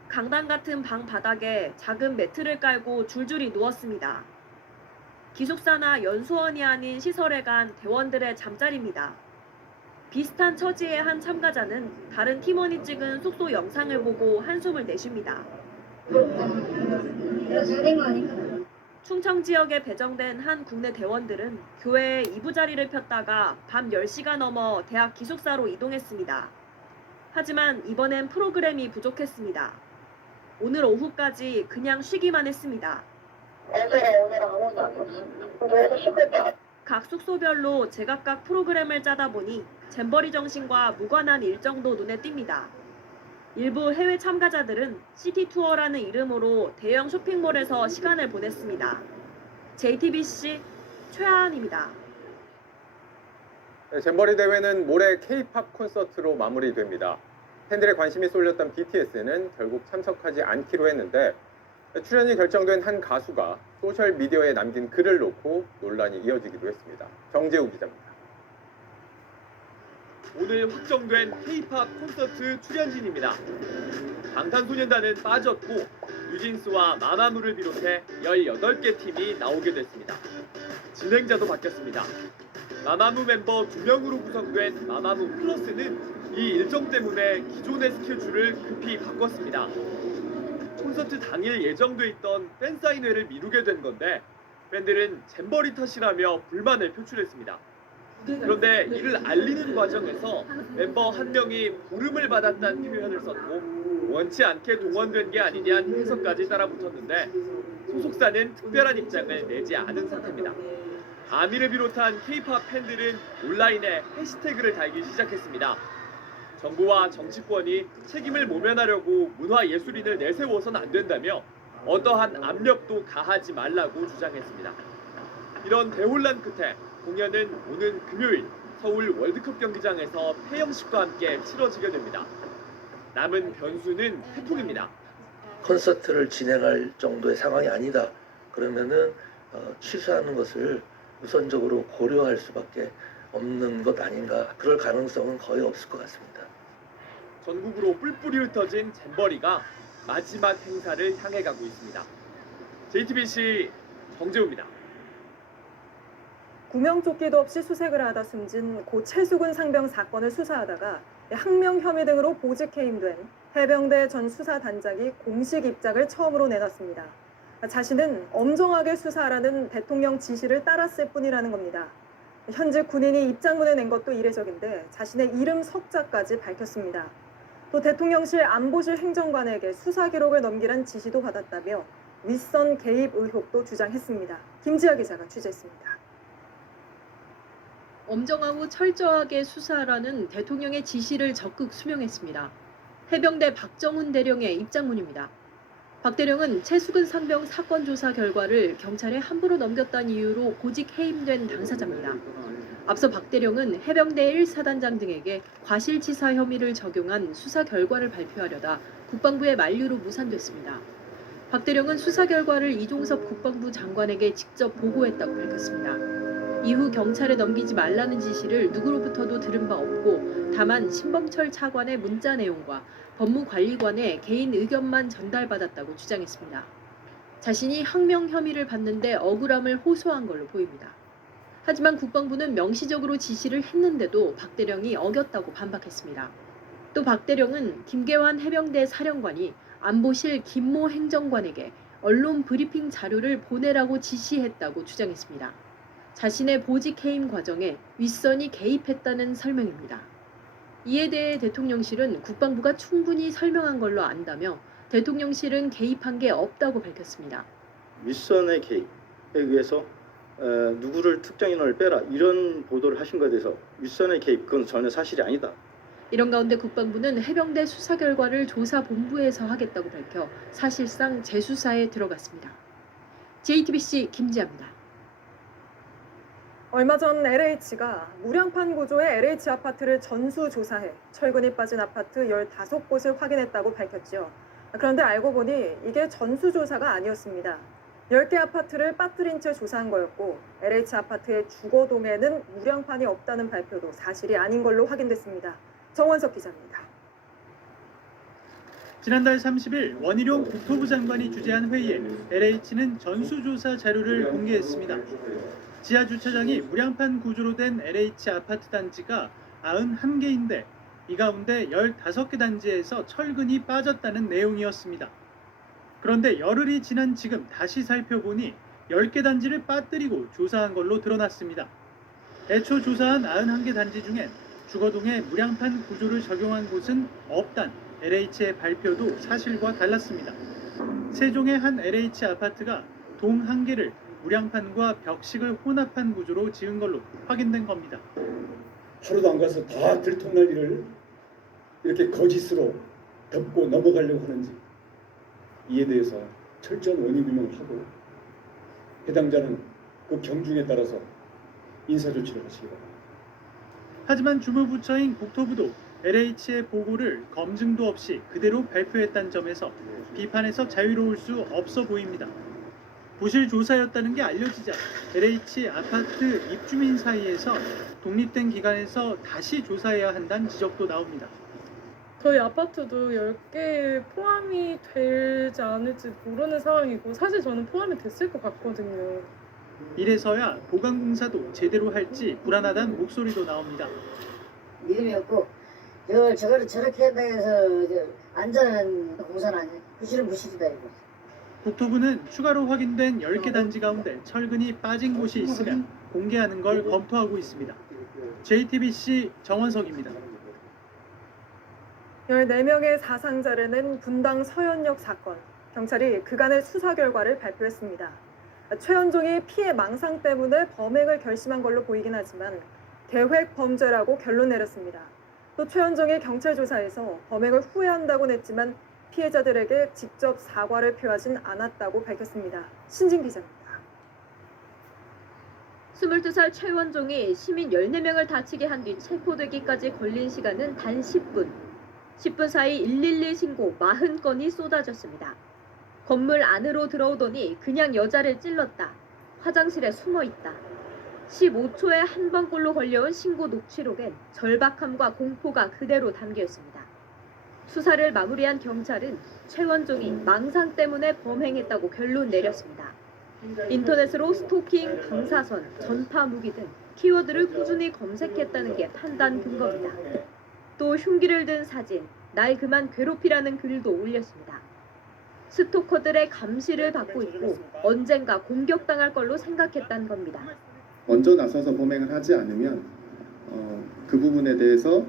강당 같은 방 바닥에 작은 매트를 깔고 줄줄이 누웠습니다. 기숙사나 연수원이 아닌 시설에 간 대원들의 잠자리입니다. 비슷한 처지의 한 참가자는 다른 팀원이 찍은 숙소 영상을 보고 한숨을 내쉽니다. 충청 지역에 배정된 한 국내 대원들은 교회에 이부자리를 폈다가 밤 10시가 넘어 대학 기숙사로 이동했습니다. 하지만 이번엔 프로그램이 부족했습니다. 오늘 오후까지 그냥 쉬기만 했습니다. 각 숙소별로 제각각 프로그램을 짜다 보니 잼버리 정신과 무관한 일정도 눈에 띕니다. 일부 해외 참가자들은 시티투어라는 이름으로 대형 쇼핑몰에서 시간을 보냈습니다. JTBC 최하은입니다. 네, 잼버리 대회는 모레 K-팝 콘서트로 마무리됩니다. 팬들의 관심이 쏠렸던 BTS는 결국 참석하지 않기로 했는데 출연이 결정된 한 가수가 소셜미디어에 남긴 글을 놓고 논란이 이어지기도 했습니다. 정재우 기자입니다. 오늘 확정된 K-팝 콘서트 출연진입니다. 방탄소년단은 빠졌고 뉴진스와 마마무를 비롯해 18개 팀이 나오게 됐습니다. 진행자도 바뀌었습니다. 마마무 멤버 2명으로 구성된 마마무 플러스는 이 일정 때문에 기존의 스케줄을 급히 바꿨습니다. 콘서트 당일 예정돼 있던 팬사인회를 미루게 된 건데 팬들은 잼버리 탓이라며 불만을 표출했습니다. 그런데 이를 알리는 과정에서 멤버 한 명이 부름을 받았다는 표현을 썼고 원치 않게 동원된 게 아니냐는 해석까지 따라붙었는데 소속사는 특별한 입장을 내지 않은 상태입니다. 아미를 비롯한 K-팝 팬들은 온라인에 해시태그를 달기 시작했습니다. 정부와 정치권이 책임을 모면하려고 문화예술인을 내세워서는 안 된다며 어떠한 압력도 가하지 말라고 주장했습니다. 이런 대혼란 끝에 공연은 오는 금요일 서울 월드컵 경기장에서 폐영식과 함께 치러지게 됩니다. 남은 변수는 태풍입니다. 콘서트를 진행할 정도의 상황이 아니다. 그러면은 취소하는 것을 우선적으로 고려할 수밖에 없는 것 아닌가. 그럴 가능성은 거의 없을 것 같습니다. 전국으로 뿔뿔이 흩어진 잼버리가 마지막 행사를 향해 가고 있습니다. JTBC 정재우입니다. 구명조끼도 없이 수색을 하다 숨진 고 최수근 상병 사건을 수사하다가 항명 혐의 등으로 보직 해임된 해병대 전 수사단장이 공식 입장을 처음으로 내놨습니다. 자신은 엄정하게 수사하라는 대통령 지시를 따랐을 뿐이라는 겁니다. 현직 군인이 입장문을 낸 것도 이례적인데 자신의 이름 석자까지 밝혔습니다. 또 대통령실 안보실 행정관에게 수사 기록을 넘기란 지시도 받았다며 윗선 개입 의혹도 주장했습니다. 김지아 기자가 취재했습니다. 엄정하고 철저하게 수사하라는 대통령의 지시를 적극 수명했습니다. 해병대 박정훈 대령의 입장문입니다. 박 대령은 최수근 상병 사건 조사 결과를 경찰에 함부로 넘겼다는 이유로 보직 해임된 당사자입니다. 앞서 박 대령은 해병대 1사단장 등에게 과실치사 혐의를 적용한 수사 결과를 발표하려다 국방부의 만류로 무산됐습니다. 박 대령은 수사 결과를 이종섭 국방부 장관에게 직접 보고했다고 밝혔습니다. 이후 경찰에 넘기지 말라는 지시를 누구로부터도 들은 바 없고 다만 신범철 차관의 문자 내용과 법무관리관의 개인 의견만 전달받았다고 주장했습니다. 자신이 항명 혐의를 받는데 억울함을 호소한 걸로 보입니다. 하지만 국방부는 명시적으로 지시를 했는데도 박 대령이 어겼다고 반박했습니다. 또 박 대령은 김계환 해병대 사령관이 안보실 김모 행정관에게 언론 브리핑 자료를 보내라고 지시했다고 주장했습니다. 자신의 보직 해임 과정에 윗선이 개입했다는 설명입니다. 이에 대해 대통령실은 국방부가 충분히 설명한 걸로 안다며 대통령실은 개입한 게 없다고 밝혔습니다. 윗선의 개입에 의해서 누구를 특정 인원을 빼라 이런 보도를 하신 것에 대해서 윗선의 개입 그건 전혀 사실이 아니다. 이런 가운데 국방부는 해병대 수사 결과를 조사본부에서 하겠다고 밝혀 사실상 재수사에 들어갔습니다. JTBC 김지아입니다. 얼마 전 LH가 무량판 구조의 LH 아파트를 전수조사해 철근이 빠진 아파트 15곳을 확인했다고 밝혔죠. 그런데 알고 보니 이게 전수조사가 아니었습니다. 10개 아파트를 빠뜨린 채 조사한 거였고 LH 아파트의 주거동에는 무량판이 없다는 발표도 사실이 아닌 걸로 확인됐습니다. 정원석 기자입니다. 지난달 30일 원희룡 국토부 장관이 주재한 회의에 LH는 전수조사 자료를 공개했습니다. 지하 주차장이 무량판 구조로 된 LH 아파트 단지가 91개인데 이 가운데 15개 단지에서 철근이 빠졌다는 내용이었습니다. 그런데 열흘이 지난 지금 다시 살펴보니 10개 단지를 빠뜨리고 조사한 걸로 드러났습니다. 애초 조사한 91개 단지 중엔 주거동에 무량판 구조를 적용한 곳은 없단 LH의 발표도 사실과 달랐습니다. 세종의 한 LH 아파트가 동 1개를 무량판과 벽식을 혼합한 구조로 지은 걸로 확인된 겁니다. 하루도 안 가서 다 들통날 일을 이렇게 거짓으로 덮고 넘어가려고 하는지 이에 대해서 철저한 원인 규명을 하고 해당자는 그 경중에 따라서 인사 조치를 하시기 바랍니다. 하지만 주무부처인 국토부도 LH의 보고를 검증도 없이 그대로 발표했다는 점에서 비판에서 자유로울 수 없어 보입니다. 부실 조사였다는 게 알려지자 LH 아파트 입주민 사이에서 독립된 기관에서 다시 조사해야 한다는 지적도 나옵니다. 저희 아파트도 10개에 포함이 되지 않을지 모르는 상황이고 사실 저는 포함이 됐을 것 같거든요. 이래서야 보강공사도 제대로 할지 불안하다는 목소리도 나옵니다. 믿음이 없고 저거를 저렇게 한다 해서 안전한 공사는 아니에요. 부실은 부실이다 이거. 국토부는 추가로 확인된 10개 단지 가운데 철근이 빠진 곳이 있으면 공개하는 걸 검토하고 있습니다. JTBC 정원석입니다. 14명의 사상자를 낸 분당 서현역 사건. 경찰이 그간의 수사 결과를 발표했습니다. 최현종이 피해 망상 때문에 범행을 결심한 걸로 보이긴 하지만 계획 범죄라고 결론 내렸습니다. 또 최현종이 경찰 조사에서 범행을 후회한다고 냈지만 피해자들에게 직접 사과를 표하진 않았다고 밝혔습니다. 신진 기자입니다. 22살 최원종이 시민 14명을 다치게 한 뒤 체포되기까지 걸린 시간은 단 10분. 10분 사이 112 신고 40건이 쏟아졌습니다. 건물 안으로 들어오더니 그냥 여자를 찔렀다. 화장실에 숨어 있다. 15초에 한 번꼴로 걸려온 신고 녹취록엔 절박함과 공포가 그대로 담겨 있습니다. 수사를 마무리한 경찰은 최원종이 망상 때문에 범행했다고 결론 내렸습니다. 인터넷으로 스토킹, 방사선, 전파 무기 등 키워드를 꾸준히 검색했다는 게 판단 근거입니다. 또 흉기를 든 사진, 날 그만 괴롭히라는 글도 올렸습니다. 스토커들의 감시를 받고 있고 언젠가 공격당할 걸로 생각했다는 겁니다. 먼저 나서서 범행을 하지 않으면 그 부분에 대해서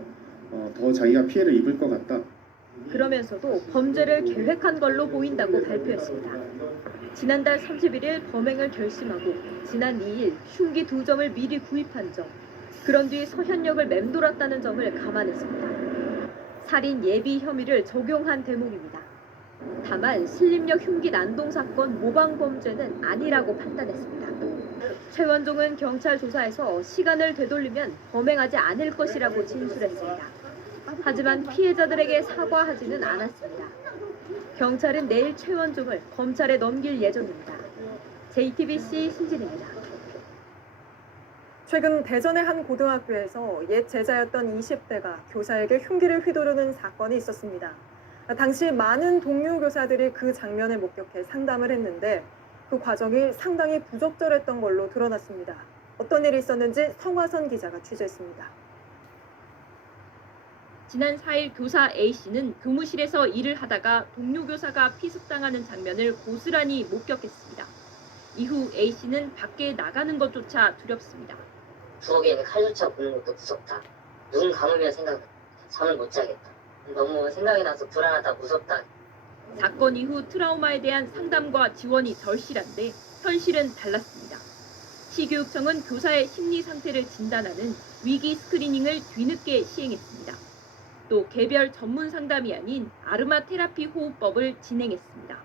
더 자기가 피해를 입을 것 같다. 그러면서도 범죄를 계획한 걸로 보인다고 발표했습니다. 지난달 31일 범행을 결심하고 지난 2일 흉기 2점을 미리 구입한 점, 그런 뒤 서현역을 맴돌았다는 점을 감안했습니다. 살인 예비 혐의를 적용한 대목입니다. 다만 신림역 흉기 난동 사건 모방 범죄는 아니라고 판단했습니다. 최원종은 경찰 조사에서 시간을 되돌리면 범행하지 않을 것이라고 진술했습니다. 하지만 피해자들에게 사과하지는 않았습니다. 경찰은 내일 최원종을 검찰에 넘길 예정입니다. JTBC 신진입니다. 최근 대전의 한 고등학교에서 옛 제자였던 20대가 교사에게 흉기를 휘두르는 사건이 있었습니다. 당시 많은 동료 교사들이 그 장면을 목격해 상담을 했는데 그 과정이 상당히 부적절했던 걸로 드러났습니다. 어떤 일이 있었는지 성화선 기자가 취재했습니다. 지난 4일 교사 A씨는 교무실에서 일을 하다가 동료 교사가 피습당하는 장면을 고스란히 목격했습니다. 이후 A씨는 밖에 나가는 것조차 두렵습니다. 부엌에 있는 칼조차 보는 것도 무섭다. 눈 감으면 잠을 못 자겠다. 너무 생각이 나서 불안하다, 무섭다. 사건 이후 트라우마에 대한 상담과 지원이 절실한데 현실은 달랐습니다. 시교육청은 교사의 심리 상태를 진단하는 위기 스크리닝을 뒤늦게 시행했습니다. 또 개별 전문 상담이 아닌 아르마 테라피 호흡법을 진행했습니다.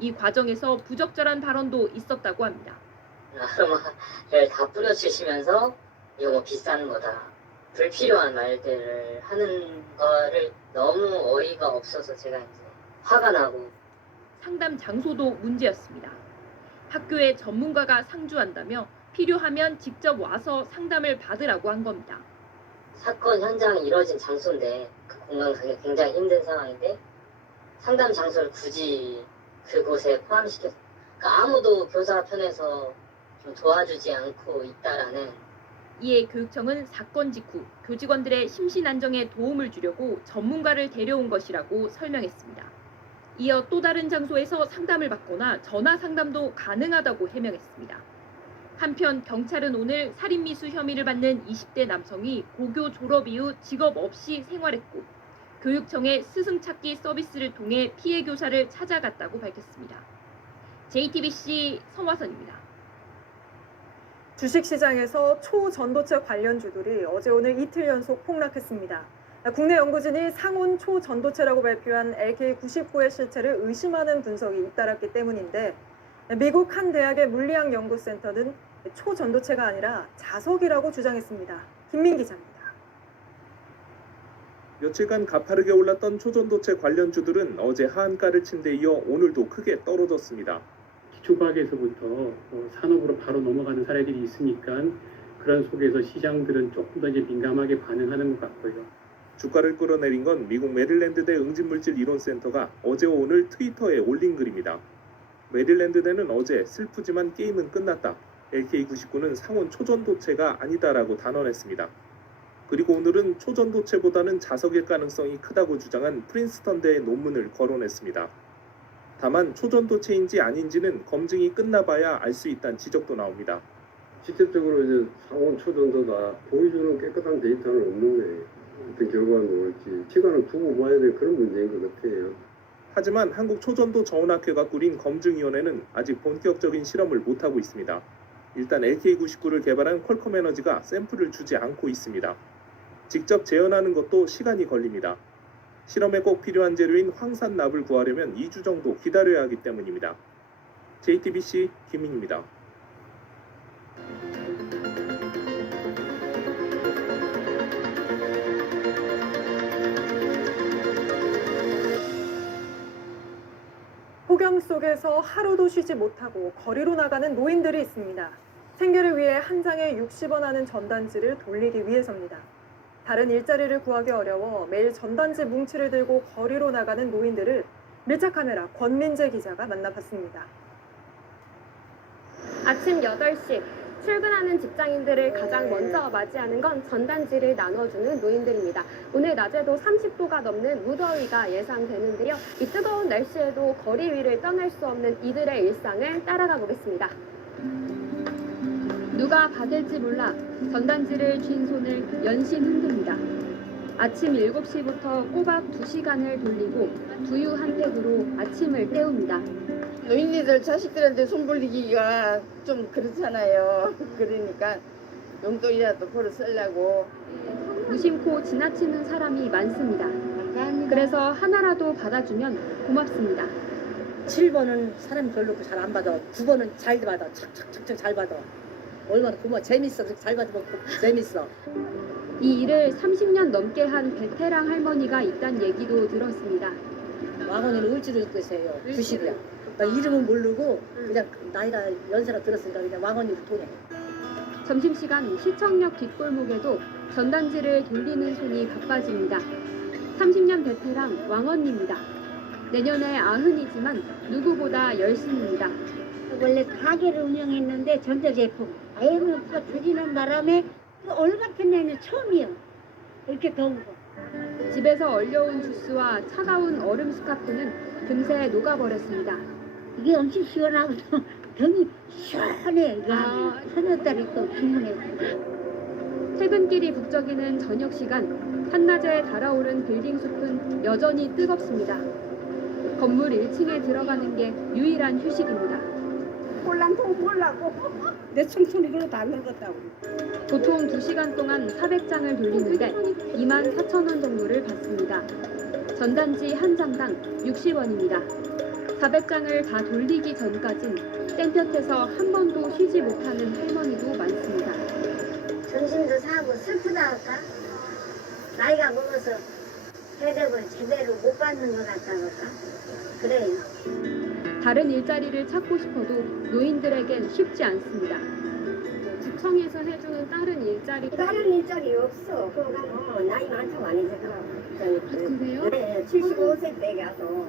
이 과정에서 부적절한 발언도 있었다고 합니다. 아르마를 다 뿌려주시면서 이거 뭐 비싼 거다. 불필요한 말들을 하는 거를 너무 어이가 없어서 제가 이제 화가 나고. 상담 장소도 문제였습니다. 학교에 전문가가 상주한다며 필요하면 직접 와서 상담을 받으라고 한 겁니다. 사건 현장이 이루어진 장소인데 그 공간 가기 굉장히 힘든 상황인데 상담 장소를 굳이 그곳에 포함시켰어요. 그러니까 아무도 교사 편에서 좀 도와주지 않고 있다라는. 이에 교육청은 사건 직후 교직원들의 심신 안정에 도움을 주려고 전문가를 데려온 것이라고 설명했습니다. 이어 또 다른 장소에서 상담을 받거나 전화 상담도 가능하다고 해명했습니다. 한편 경찰은 오늘 살인미수 혐의를 받는 20대 남성이 고교 졸업 이후 직업 없이 생활했고 교육청의 스승 찾기 서비스를 통해 피해 교사를 찾아갔다고 밝혔습니다. JTBC 성화선입니다. 주식시장에서 초전도체 관련주들이 어제 오늘 이틀 연속 폭락했습니다. 국내 연구진이 상온 초전도체라고 발표한 LK99의 실체를 의심하는 분석이 잇따랐기 때문인데 미국 한 대학의 물리학 연구센터는 초전도체가 아니라 자석이라고 주장했습니다. 김민 기자입니다. 며칠간 가파르게 올랐던 초전도체 관련주들은 어제 하한가를 친 데 이어 오늘도 크게 떨어졌습니다. 기초과학에서부터 산업으로 바로 넘어가는 사례들이 있으니까 그런 속에서 시장들은 조금 더 이제 민감하게 반응하는 것 같고요. 주가를 끌어내린 건 미국 메릴랜드대 응집물질 이론센터가 어제와 오늘 트위터에 올린 글입니다. 메릴랜드대는 어제 슬프지만 게임은 끝났다. LK99는 상온 초전도체가 아니다라고 단언했습니다. 그리고 오늘은 초전도체보다는 자석일 가능성이 크다고 주장한 프린스턴대의 논문을 거론했습니다. 다만 초전도체인지 아닌지는 검증이 끝나봐야 알 수 있다는 지적도 나옵니다. 직접적으로 이제 상온 초전도다 보여주는 깨끗한 데이터는 없는 거예요. 어떤 결과가 나올지 시간을 두고 봐야 될 그런 문제인 것 같아요. 하지만 한국초전도정원학회가 꾸린 검증위원회는 아직 본격적인 실험을 못하고 있습니다. 일단 LK99를 개발한 퀄컴 에너지가 샘플을 주지 않고 있습니다. 직접 재현하는 것도 시간이 걸립니다. 실험에 꼭 필요한 재료인 황산납을 구하려면 2주 정도 기다려야 하기 때문입니다. JTBC 김민입니다. 폭염 속에서 하루도 쉬지 못하고 거리로 나가는 노인들이 있습니다. 생계를 위해 한 장에 60원 하는 전단지를 돌리기 위해서입니다. 다른 일자리를 구하기 어려워 매일 전단지 뭉치를 들고 거리로 나가는 노인들을 밀착카메라 권민재 기자가 만나봤습니다. 아침 8시 출근하는 직장인들을 가장 먼저 맞이하는 건 전단지를 나눠주는 노인들입니다. 오늘 낮에도 30도가 넘는 무더위가 예상되는데요. 이 뜨거운 날씨에도 거리 위를 떠날 수 없는 이들의 일상을 따라가 보겠습니다. 누가 받을지 몰라 전단지를 쥔 손을 연신 흔듭니다. 아침 7시부터 꼬박 2시간을 돌리고 두유 한 팩으로 아침을 때웁니다. 노인네들 자식들한테 손 벌리기가 좀 그렇잖아요. 그러니까 용돈이라도 벌어 쓰려고. 무심코 지나치는 사람이 많습니다. 그래서 하나라도 받아주면 고맙습니다. 7번은 사람이 별로 없고 잘 안 받아. 9번은 잘 받아. 착착착착 잘 받아. 얼마나 고마워. 재밌어. 잘 받으면 재밌어. 이 일을 30년 넘게 한 베테랑 할머니가 있다는 얘기도 들었습니다. 왕언니는 을지로 뜻이에요. 90이야. 나 이름은 모르고 그냥 나이가 연세가 들었으니까 그냥 왕언니로 통해. 점심시간 시청역 뒷골목에도 전단지를 돌리는 손이 바빠집니다. 30년 베테랑 왕언니입니다. 내년에 90이지만 누구보다 열심입니다. 원래 가게를 운영했는데 전자제품 아이엠에프가 줄이는 바람에 얼 같은 데는 처음이에요. 이렇게 더운 거. 집에서 얼려온 주스와 차가운 얼음 스카프는 금세 녹아버렸습니다. 이게 엄청 시원하고 등이 시원해. 소녀딸이 또 주문해. 퇴근길이 북적이는 저녁 시간, 한낮에 달아오른 빌딩 숲은 여전히 뜨겁습니다. 건물 1층에 들어가는 게 유일한 휴식입니다. 꼴랑통 몰라고 내 청춘이 그로 다 늙었다고. 보통 2시간 동안 400장을 돌리는데 24,000원 정도를 받습니다. 전단지 한 장당 60원입니다. 400장을 다 돌리기 전까진 땡볕에서 한 번도 쉬지 못하는 할머니도 많습니다. 점심도 사고 슬프다 할까? 나이가 먹어서 대접을 제대로 못 받는 것 같다 할까? 그래요. 다른 일자리를 찾고 싶어도 노인들에겐 쉽지 않습니다. 구청에서 해주는 다른 일자리 없어. 그거 가면 나이 많다고 안 해주더라고. 그래요? 네, 75세 때 가서.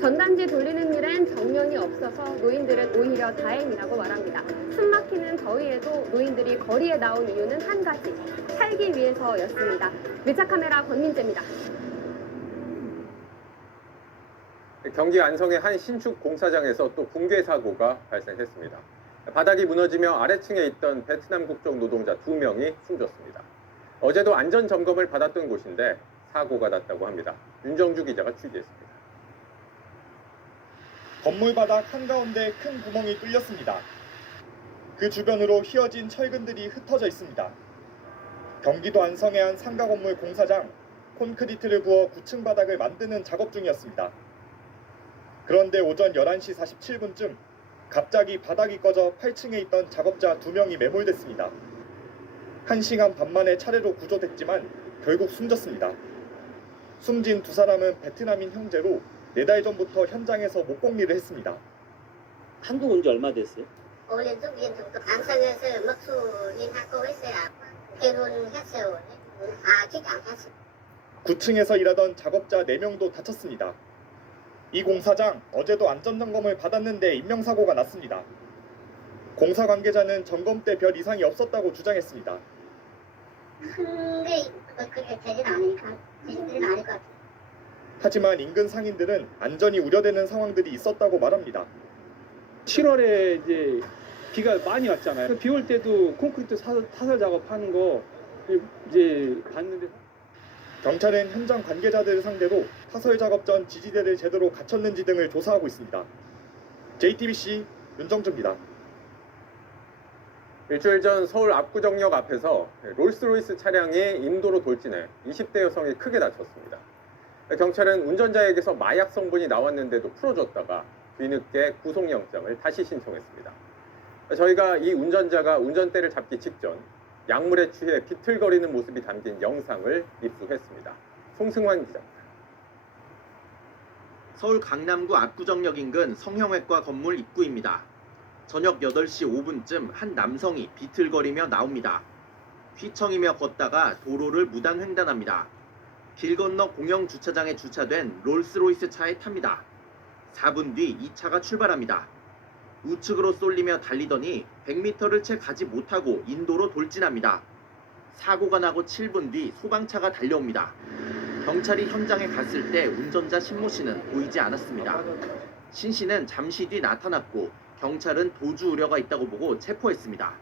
전단지 돌리는 일엔 정년이 없어서 노인들은 오히려 다행이라고 말합니다. 숨막히는 더위에도 노인들이 거리에 나온 이유는 한 가지, 살기 위해서였습니다. 밀착카메라 권민재입니다. 경기 안성의 한 신축 공사장에서 또 붕괴 사고가 발생했습니다. 바닥이 무너지며 아래층에 있던 베트남 국적 노동자 2명이 숨졌습니다. 어제도 안전 점검을 받았던 곳인데 사고가 났다고 합니다. 윤정주 기자가 취재했습니다. 건물 바닥 한가운데 큰 구멍이 뚫렸습니다. 그 주변으로 휘어진 철근들이 흩어져 있습니다. 경기도 안성의 한 상가 건물 공사장, 콘크리트를 부어 9층 바닥을 만드는 작업 중이었습니다. 그런데 오전 11시 47분쯤 갑자기 바닥이 꺼져 8층에 있던 작업자 2명이 매몰됐습니다. 1시간 반 만에 차례로 구조됐지만 결국 숨졌습니다. 숨진 두 사람은 베트남인 형제로 4달 전부터 현장에서 목공일을 했습니다. 한국 온 지 얼마 됐어요? 5년 정도 안성에서 목수님 하고 있어요. 결혼했어요. 아직 안 했어요. 9층에서 일하던 작업자 4명도 다쳤습니다. 이 공사장 어제도 안전점검을 받았는데 인명사고가 났습니다. 공사 관계자는 점검 때 별 이상이 없었다고 주장했습니다. 큰게 그렇게 되진 않으니까 되지는 않을 것 같아요. 하지만 인근 상인들은 안전이 우려되는 상황들이 있었다고 말합니다. 7월에 이제 비가 많이 왔잖아요. 비 올 때도 콘크리트 타설 작업하는 거 이제 봤는데 경찰은 현장 관계자들을 상대로 타설 작업 전 지지대를 제대로 갖췄는지 등을 조사하고 있습니다. JTBC 윤정주입니다. 일주일 전 서울 압구정역 앞에서 롤스로이스 차량이 인도로 돌진해 20대 여성이 크게 다쳤습니다. 경찰은 운전자에게서 마약 성분이 나왔는데도 풀어줬다가 뒤늦게 구속영장을 다시 신청했습니다. 저희가 이 운전자가 운전대를 잡기 직전 약물에 취해 비틀거리는 모습이 담긴 영상을 입수했습니다. 송승환 기자입니다. 서울 강남구 압구정역 인근 성형외과 건물 입구입니다. 저녁 8시 5분쯤 한 남성이 비틀거리며 나옵니다. 휘청이며 걷다가 도로를 무단 횡단합니다. 길 건너 공영 주차장에 주차된 롤스로이스 차에 탑니다. 4분 뒤 이 차가 출발합니다. 우측으로 쏠리며 달리더니 100m를 채 가지 못하고 인도로 돌진합니다. 사고가 나고 7분 뒤 소방차가 달려옵니다. 경찰이 현장에 갔을 때 운전자 신모 씨는 보이지 않았습니다. 신 씨는 잠시 뒤 나타났고 경찰은 도주 우려가 있다고 보고 체포했습니다.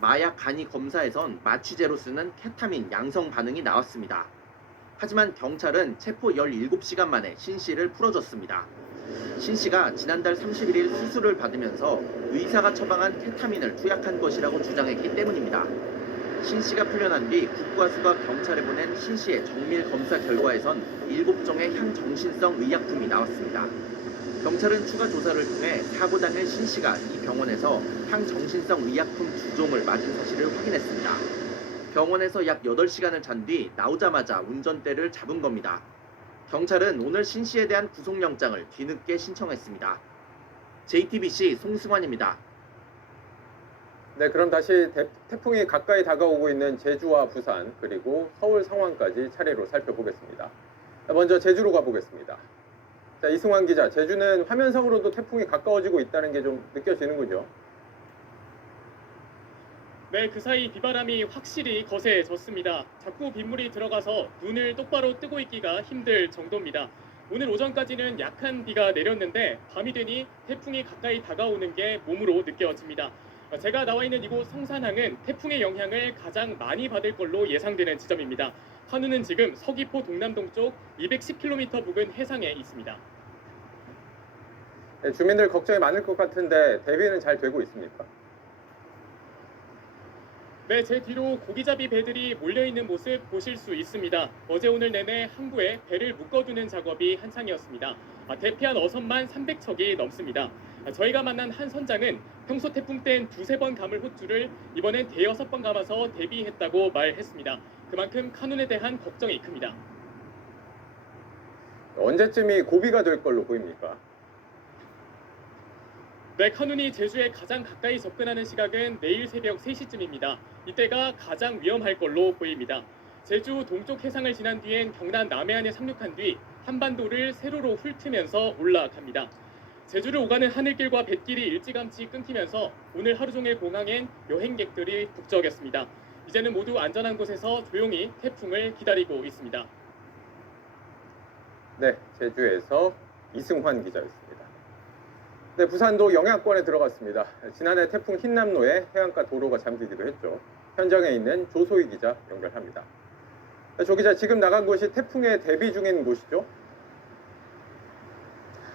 마약 간이 검사에선 마취제로 쓰는 케타민 양성 반응이 나왔습니다. 하지만 경찰은 체포 17시간 만에 신 씨를 풀어줬습니다. 신 씨가 지난달 31일 수술을 받으면서 의사가 처방한 케타민을 투약한 것이라고 주장했기 때문입니다. 신 씨가 풀려난 뒤 국과수가 경찰에 보낸 신 씨의 정밀 검사 결과에선 7종의 향정신성 의약품이 나왔습니다. 경찰은 추가 조사를 통해 사고 당일 신 씨가 이 병원에서 향정신성 의약품 2종을 맞은 사실을 확인했습니다. 병원에서 약 8시간을 잔 뒤 나오자마자 운전대를 잡은 겁니다. 경찰은 오늘 신 씨에 대한 구속영장을 뒤늦게 신청했습니다. JTBC 송승환입니다. 네, 그럼 다시 태풍이 가까이 다가오고 있는 제주와 부산 그리고 서울 상황까지 차례로 살펴보겠습니다. 먼저 제주로 가보겠습니다. 자, 이승환 기자, 제주는 화면상으로도 태풍이 가까워지고 있다는 게 좀 느껴지는군요. 네, 그 사이 비바람이 확실히 거세졌습니다. 자꾸 빗물이 들어가서 눈을 똑바로 뜨고 있기가 힘들 정도입니다. 오늘 오전까지는 약한 비가 내렸는데 밤이 되니 태풍이 가까이 다가오는 게 몸으로 느껴집니다. 제가 나와 있는 이곳 성산항은 태풍의 영향을 가장 많이 받을 걸로 예상되는 지점입니다. 환우는 지금 서귀포 동남동쪽 210km 부근 해상에 있습니다. 네, 주민들 걱정이 많을 것 같은데 대비는 잘 되고 있습니까? 네, 제 뒤로 고기잡이 배들이 몰려있는 모습 보실 수 있습니다. 어제 오늘 내내 항구에 배를 묶어두는 작업이 한창이었습니다. 대피한 어선만 300척이 넘습니다. 저희가 만난 한 선장은 평소 태풍 땐 2-3번 감을 호주를 이번엔 5-6번 감아서 대비했다고 말했습니다. 그만큼 카눈에 대한 걱정이 큽니다. 언제쯤이 고비가 될 걸로 보입니까? 네, 카눈이 제주에 가장 가까이 접근하는 시각은 내일 새벽 3시쯤입니다. 이때가 가장 위험할 걸로 보입니다. 제주 동쪽 해상을 지난 뒤엔 경남 남해안에 상륙한 뒤 한반도를 세로로 훑으면서 올라갑니다. 제주를 오가는 하늘길과 뱃길이 일찌감치 끊기면서 오늘 하루 종일 공항엔 여행객들이 북적였습니다. 이제는 모두 안전한 곳에서 조용히 태풍을 기다리고 있습니다. 네, 제주에서 이승환 기자였습니다. 네, 부산도 영향권에 들어갔습니다. 지난해 태풍 흰남노에 해안가 도로가 잠기기도 했죠. 현장에 있는 조소희 기자 연결합니다. 조 기자, 지금 나간 곳이 태풍에 대비 중인 곳이죠?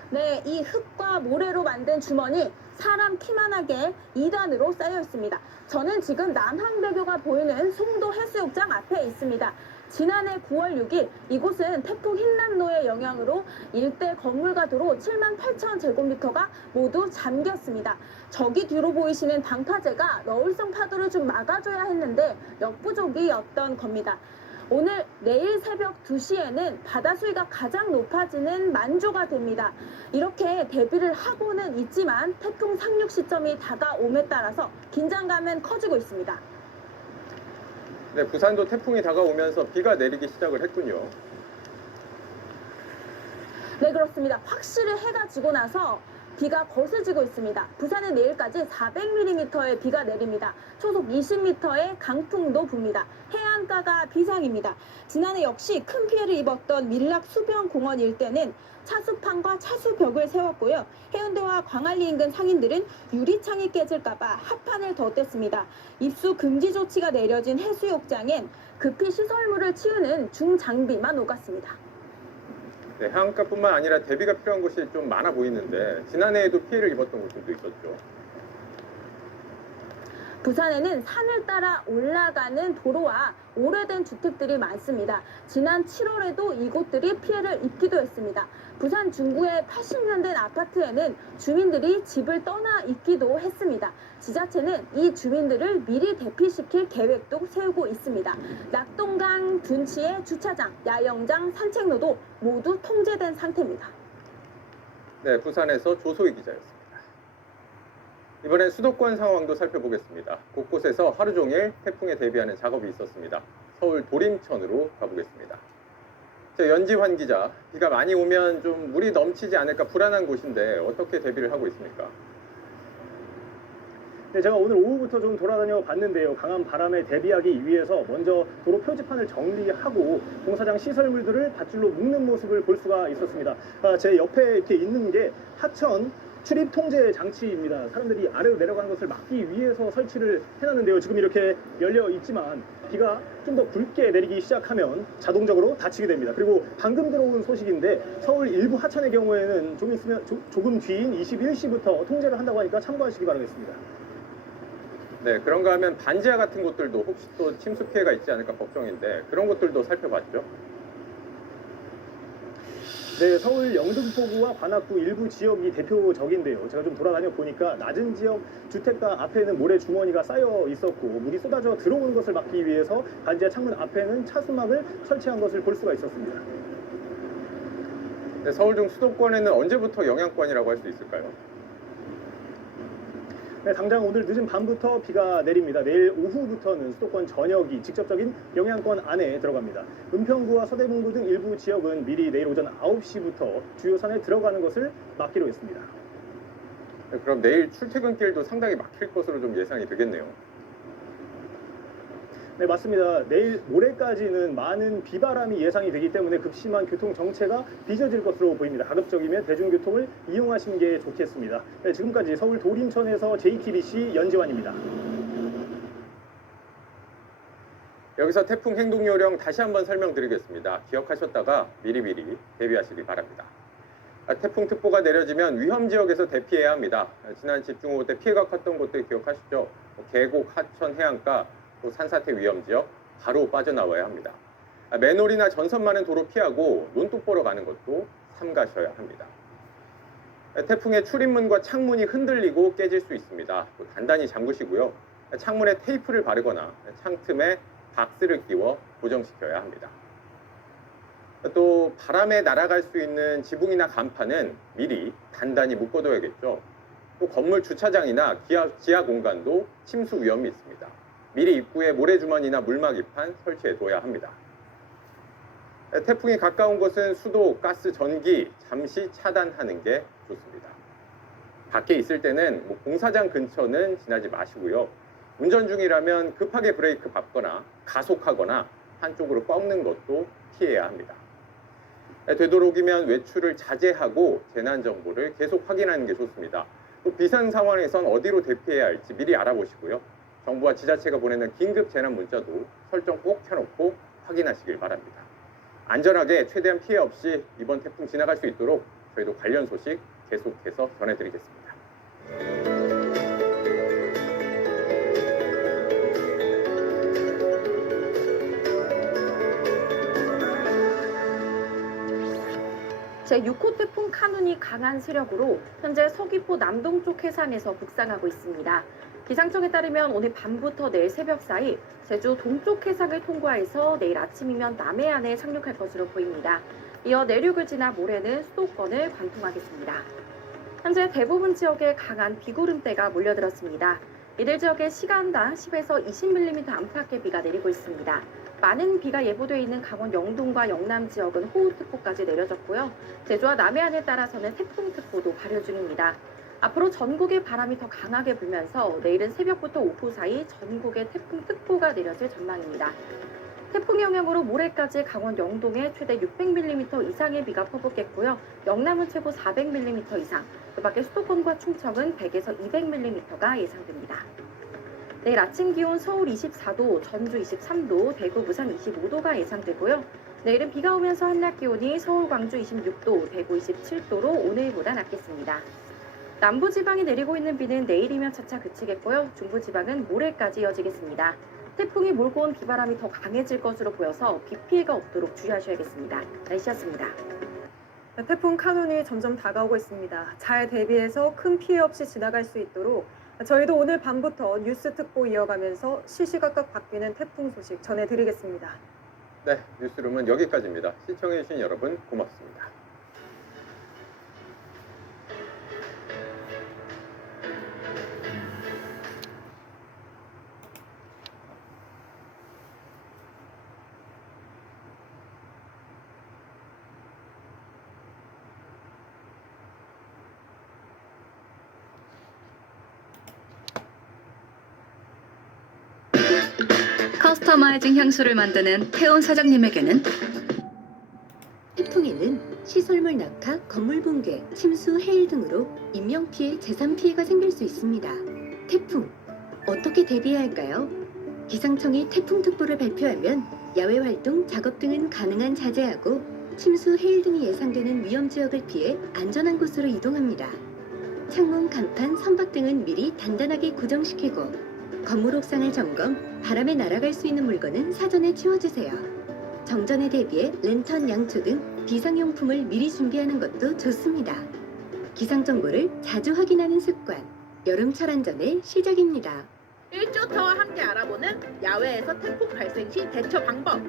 네, 이 흙과 모래로 만든 주머니 사람 키만하게 2단으로 쌓여 있습니다. 저는 지금 남항대교가 보이는 송도 해수욕장 앞에 있습니다. 지난해 9월 6일 이곳은 태풍 흰남노의 영향으로 일대 건물과 도로 7만 8천 제곱미터가 모두 잠겼습니다. 저기 뒤로 보이시는 방파제가 너울성 파도를 좀 막아줘야 했는데 역부족이었던 겁니다. 오늘 내일 새벽 2시에는 바다 수위가 가장 높아지는 만조가 됩니다. 이렇게 대비를 하고는 있지만 태풍 상륙 시점이 다가옴에 따라서 긴장감은 커지고 있습니다. 네, 부산도 태풍이 다가오면서 비가 내리기 시작을 했군요. 네, 그렇습니다. 확실히 해가 지고 나서 비가 거세지고 있습니다. 부산은 내일까지 400mm의 비가 내립니다. 초속 20m의 강풍도 붑니다. 해안가가 비상입니다. 지난해 역시 큰 피해를 입었던 밀락 수변공원 일대는 차수판과 차수벽을 세웠고요. 해운대와 광안리 인근 상인들은 유리창이 깨질까봐 합판을 덧댔습니다. 입수 금지 조치가 내려진 해수욕장엔 급히 시설물을 치우는 중장비만 오갔습니다. 네, 해안가뿐만 아니라 대비가 필요한 곳이 좀 많아 보이는데 지난해에도 피해를 입었던 곳들도 있었죠. 부산에는 산을 따라 올라가는 도로와 오래된 주택들이 많습니다. 지난 7월에도 이곳들이 피해를 입기도 했습니다. 부산 중구의 80년 된 아파트에는 주민들이 집을 떠나 있기도 했습니다. 지자체는 이 주민들을 미리 대피시킬 계획도 세우고 있습니다. 낙동강 둔치의 주차장, 야영장, 산책로도 모두 통제된 상태입니다. 네, 부산에서 조소희 기자였습니다. 이번엔 수도권 상황도 살펴보겠습니다. 곳곳에서 하루 종일 태풍에 대비하는 작업이 있었습니다. 서울 도림천으로 가보겠습니다. 자, 연지환 기자, 비가 많이 오면 좀 물이 넘치지 않을까 불안한 곳인데 어떻게 대비를 하고 있습니까? 네, 제가 오늘 오후부터 좀 돌아다녀 봤는데요. 강한 바람에 대비하기 위해서 먼저 도로 표지판을 정리하고 공사장 시설물들을 밧줄로 묶는 모습을 볼 수가 있었습니다. 제 옆에 이렇게 있는 게 하천 출입 통제 장치입니다. 사람들이 아래로 내려가는 것을 막기 위해서 설치를 해놨는데요. 지금 이렇게 열려 있지만 비가 좀 더 굵게 내리기 시작하면 자동적으로 닫히게 됩니다. 그리고 방금 들어온 소식인데 서울 일부 하천의 경우에는 좀 있으면 조금 뒤인 21시부터 통제를 한다고 하니까 참고하시기 바라겠습니다. 네, 그런가 하면 반지하 같은 곳들도 혹시 또 침수 피해가 있지 않을까 걱정인데 그런 곳들도 살펴봤죠. 네, 서울 영등포구와 관악구 일부 지역이 대표적인데요. 제가 좀 돌아다녀 보니까 낮은 지역 주택가 앞에는 모래 주머니가 쌓여 있었고 물이 쏟아져 들어오는 것을 막기 위해서 반지하 창문 앞에는 차수막을 설치한 것을 볼 수가 있었습니다. 네, 서울 중 수도권에는 언제부터 영향권이라고 할 수 있을까요? 네, 당장 오늘 늦은 밤부터 비가 내립니다. 내일 오후부터는 수도권 전역이 직접적인 영향권 안에 들어갑니다. 은평구와 서대문구 등 일부 지역은 미리 내일 오전 9시부터 주요 산에 들어가는 것을 막기로 했습니다. 네, 그럼 내일 출퇴근길도 상당히 막힐 것으로 좀 예상이 되겠네요. 네, 맞습니다. 내일 모레까지는 많은 비바람이 예상이 되기 때문에 급심한 교통 정체가 빚어질 것으로 보입니다. 가급적이면 대중교통을 이용하시는 게 좋겠습니다. 네, 지금까지 서울 도림천에서 JTBC 연지환입니다. 여기서 태풍 행동 요령 다시 한번 설명드리겠습니다. 기억하셨다가 미리미리 대비하시기 바랍니다. 태풍 특보가 내려지면 위험 지역에서 대피해야 합니다. 지난 집중호우 때 피해가 컸던 곳들 기억하시죠? 계곡, 하천, 해안가, 또 산사태 위험 지역 바로 빠져나와야 합니다. 맨홀이나 전선 많은 도로 피하고 논둑 보러 가는 것도 삼가셔야 합니다. 태풍의 출입문과 창문이 흔들리고 깨질 수 있습니다. 또 단단히 잠그시고요. 창문에 테이프를 바르거나 창틈에 박스를 끼워 고정시켜야 합니다. 또 바람에 날아갈 수 있는 지붕이나 간판은 미리 단단히 묶어둬야겠죠. 또 건물 주차장이나 지하 공간도 침수 위험이 있습니다. 미리 입구에 모래주머니나 물막이판 설치해둬야 합니다. 태풍이 가까운 곳은 수도, 가스, 전기 잠시 차단하는 게 좋습니다. 밖에 있을 때는 공사장 근처는 지나지 마시고요. 운전 중이라면 급하게 브레이크 밟거나 가속하거나 한쪽으로 꺾는 것도 피해야 합니다. 되도록이면 외출을 자제하고 재난 정보를 계속 확인하는 게 좋습니다. 또 비상 상황에선 어디로 대피해야 할지 미리 알아보시고요. 정부와 지자체가 보내는 긴급 재난 문자도 설정 꼭 켜놓고 확인하시길 바랍니다. 안전하게 최대한 피해 없이 이번 태풍 지나갈 수 있도록 저희도 관련 소식 계속해서 전해드리겠습니다. 제6호 태풍 카눈이 강한 세력으로 현재 서귀포 남동쪽 해상에서 북상하고 있습니다. 기상청에 따르면 오늘 밤부터 내일 새벽 사이 제주 동쪽 해상을 통과해서 내일 아침이면 남해안에 상륙할 것으로 보입니다. 이어 내륙을 지나 모레는 수도권을 관통하겠습니다. 현재 대부분 지역에 강한 비구름대가 몰려들었습니다. 이들 지역에 시간당 10에서 20mm 안팎의 비가 내리고 있습니다. 많은 비가 예보되어 있는 강원 영동과 영남 지역은 호우특보까지 내려졌고요. 제주와 남해안에 따라서는 태풍특보도 발효 중입니다. 앞으로 전국에 바람이 더 강하게 불면서 내일은 새벽부터 오후 사이 전국에 태풍특보가 내려질 전망입니다. 태풍 영향으로 모레까지 강원 영동에 최대 600mm 이상의 비가 퍼붓겠고요. 영남은 최고 400mm 이상, 그 밖에 수도권과 충청은 100에서 200mm가 예상됩니다. 내일 아침 기온 서울 24도, 전주 23도, 대구, 부산 25도가 예상되고요. 내일은 비가 오면서 한낮 기온이 서울, 광주 26도, 대구 27도로 오늘보다 낮겠습니다. 남부지방에 내리고 있는 비는 내일이면 차차 그치겠고요. 중부지방은 모레까지 이어지겠습니다. 태풍이 몰고 온 비바람이 더 강해질 것으로 보여서 비 피해가 없도록 주의하셔야겠습니다. 날씨였습니다. 태풍 카눈이 점점 다가오고 있습니다. 잘 대비해서 큰 피해 없이 지나갈 수 있도록 저희도 오늘 밤부터 뉴스 특보 이어가면서 시시각각 바뀌는 태풍 소식 전해드리겠습니다. 네, 뉴스룸은 여기까지입니다. 시청해주신 여러분 고맙습니다. 커스터마이징 향수를 만드는 태온 사장님에게는 태풍에는 시설물 낙하, 건물 붕괴, 침수, 해일 등으로 인명피해, 재산피해가 생길 수 있습니다. 태풍, 어떻게 대비해야 할까요? 기상청이 태풍특보를 발표하면 야외 활동, 작업 등은 가능한 자제하고 침수, 해일 등이 예상되는 위험지역을 피해 안전한 곳으로 이동합니다. 창문, 간판, 선박 등은 미리 단단하게 고정시키고 건물 옥상을 점검, 바람에 날아갈 수 있는 물건은 사전에 치워주세요. 정전에 대비해 랜턴, 양초 등 비상용품을 미리 준비하는 것도 좋습니다. 기상 정보를 자주 확인하는 습관, 여름철 안전의 시작입니다. 1조터와 함께 알아보는 야외에서 태풍 발생 시 대처 방법.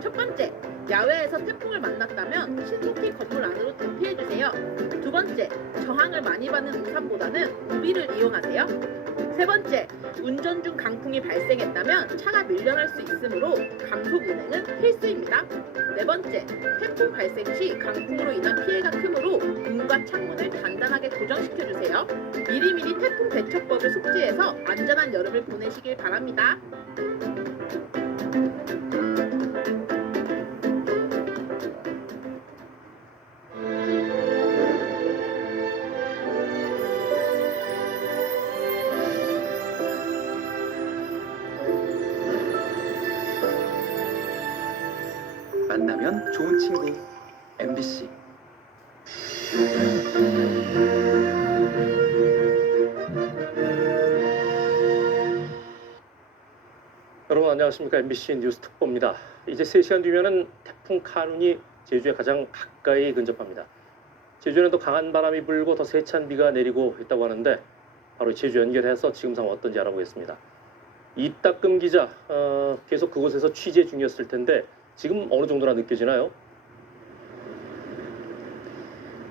첫 번째, 야외에서 태풍을 만났다면 신속히 건물 안으로 대피해주세요. 두 번째, 저항을 많이 받는 우산보다는 우비를 이용하세요. 세 번째, 운전 중 강풍이 발생했다면 차가 밀려날 수 있으므로 감속 운행은 필수입니다. 네 번째, 태풍 발생 시 강풍으로 인한 피해가 크므로 문과 창문을 단단하게 고정시켜주세요. 미리미리 태풍 대처법을 숙지해서 안전한 여름을 보내시길 바랍니다. 만나면 좋은 친구 MBC. 여러분 안녕하십니까. MBC 뉴스 특보입니다. 이제 3시간 뒤면은 태풍 카눈이 제주에 가장 가까이 근접합니다. 제주에는 또 강한 바람이 불고 더 세찬 비가 내리고 있다고 하는데 바로 제주 연결해서 지금 상황 어떤지 알아보겠습니다. 이따금 기자, 계속 그곳에서 취재 중이었을 텐데 지금 어느 정도나 느껴지나요?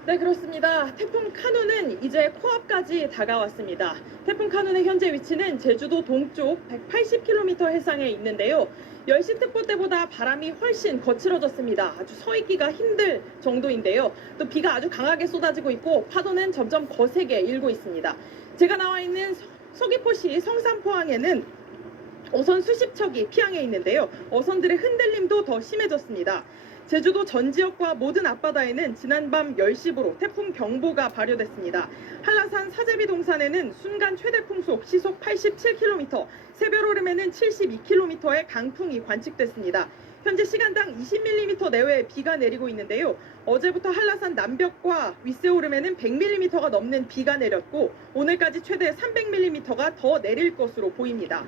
네, 그렇습니다. 태풍 카눈은 이제 코앞까지 다가왔습니다. 태풍 카눈의 현재 위치는 제주도 동쪽 180km 해상에 있는데요. 10시 특보 때보다 바람이 훨씬 거칠어졌습니다. 아주 서 있기가 힘들 정도인데요. 또 비가 아주 강하게 쏟아지고 있고 파도는 점점 거세게 일고 있습니다. 제가 나와 있는 서귀포시 성산포항에는 어선 수십 척이 피항해 있는데요. 어선들의 흔들림도 더 심해졌습니다. 제주도 전 지역과 모든 앞바다에는 지난밤 10시부로 태풍 경보가 발효됐습니다. 한라산 사제비 동산에는 순간 최대 풍속 시속 87km, 새별오름에는 72km의 강풍이 관측됐습니다. 현재 시간당 20mm 내외의 비가 내리고 있는데요. 어제부터 한라산 남벽과 윗새오름에는 100mm가 넘는 비가 내렸고 오늘까지 최대 300mm가 더 내릴 것으로 보입니다.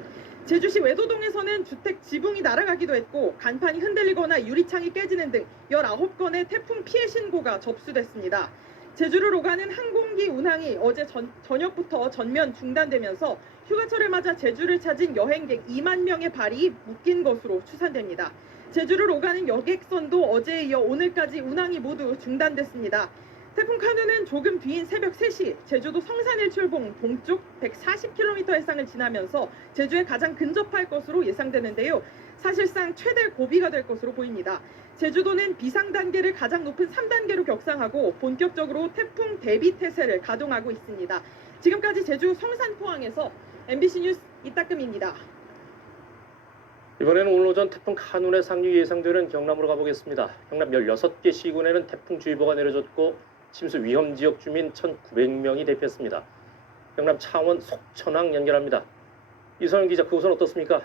제주시 외도동에서는 주택 지붕이 날아가기도 했고 간판이 흔들리거나 유리창이 깨지는 등 19건의 태풍 피해 신고가 접수됐습니다. 제주를 오가는 항공기 운항이 어제 저녁부터 전면 중단되면서 휴가철을 맞아 제주를 찾은 여행객 2만 명의 발이 묶인 것으로 추산됩니다. 제주를 오가는 여객선도 어제에 이어 오늘까지 운항이 모두 중단됐습니다. 태풍 카눈은 조금 뒤인 새벽 3시 제주도 성산일 출봉 동쪽 140km 해상을 지나면서 제주에 가장 근접할 것으로 예상되는데요. 사실상 최대 고비가 될 것으로 보입니다. 제주도는 비상 단계를 가장 높은 3단계로 격상하고 본격적으로 태풍 대비 태세를 가동하고 있습니다. 지금까지 제주 성산포항에서 MBC 뉴스 이따금입니다. 이번에는 오늘 오전 태풍 카눈의 상륙이 예상되는 경남으로 가보겠습니다. 경남 16개 시군에는 태풍주의보가 내려졌고 침수 위험 지역 주민 1,900명이 대피했습니다. 경남 창원 속천항 연결합니다. 이선영 기자, 그곳은 어떻습니까?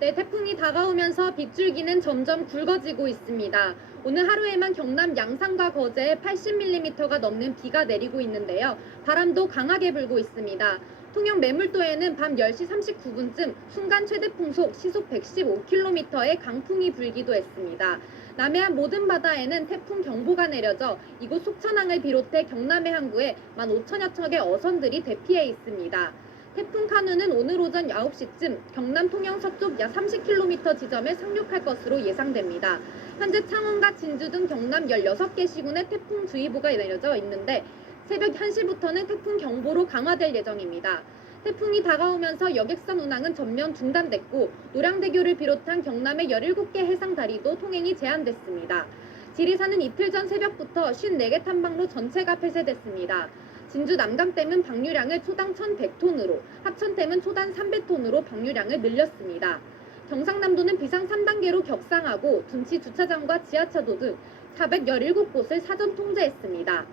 네, 태풍이 다가오면서 빗줄기는 점점 굵어지고 있습니다. 오늘 하루에만 경남 양산과 거제에 80mm가 넘는 비가 내리고 있는데요. 바람도 강하게 불고 있습니다. 통영 매물도에는 밤 10시 39분쯤 순간 최대 풍속 시속 115km의 강풍이 불기도 했습니다. 남해안 모든 바다에는 태풍 경보가 내려져 이곳 속천항을 비롯해 경남해 항구에 15,000여 척의 어선들이 대피해 있습니다. 태풍 카눈은 오늘 오전 9시쯤 경남 통영 서쪽 약 30km 지점에 상륙할 것으로 예상됩니다. 현재 창원과 진주 등 경남 16개 시군에 태풍주의보가 내려져 있는데 새벽 1시부터는 태풍 경보로 강화될 예정입니다. 태풍이 다가오면서 여객선 운항은 전면 중단됐고 노량대교를 비롯한 경남의 17개 해상 다리도 통행이 제한됐습니다. 지리산은 이틀 전 새벽부터 54개 탐방로 전체가 폐쇄됐습니다. 진주 남강댐은 방류량을 초당 1,100톤으로, 합천댐은 초당 300톤으로 방류량을 늘렸습니다. 경상남도는 비상 3단계로 격상하고 둔치 주차장과 지하차도 등 417곳을 사전 통제했습니다.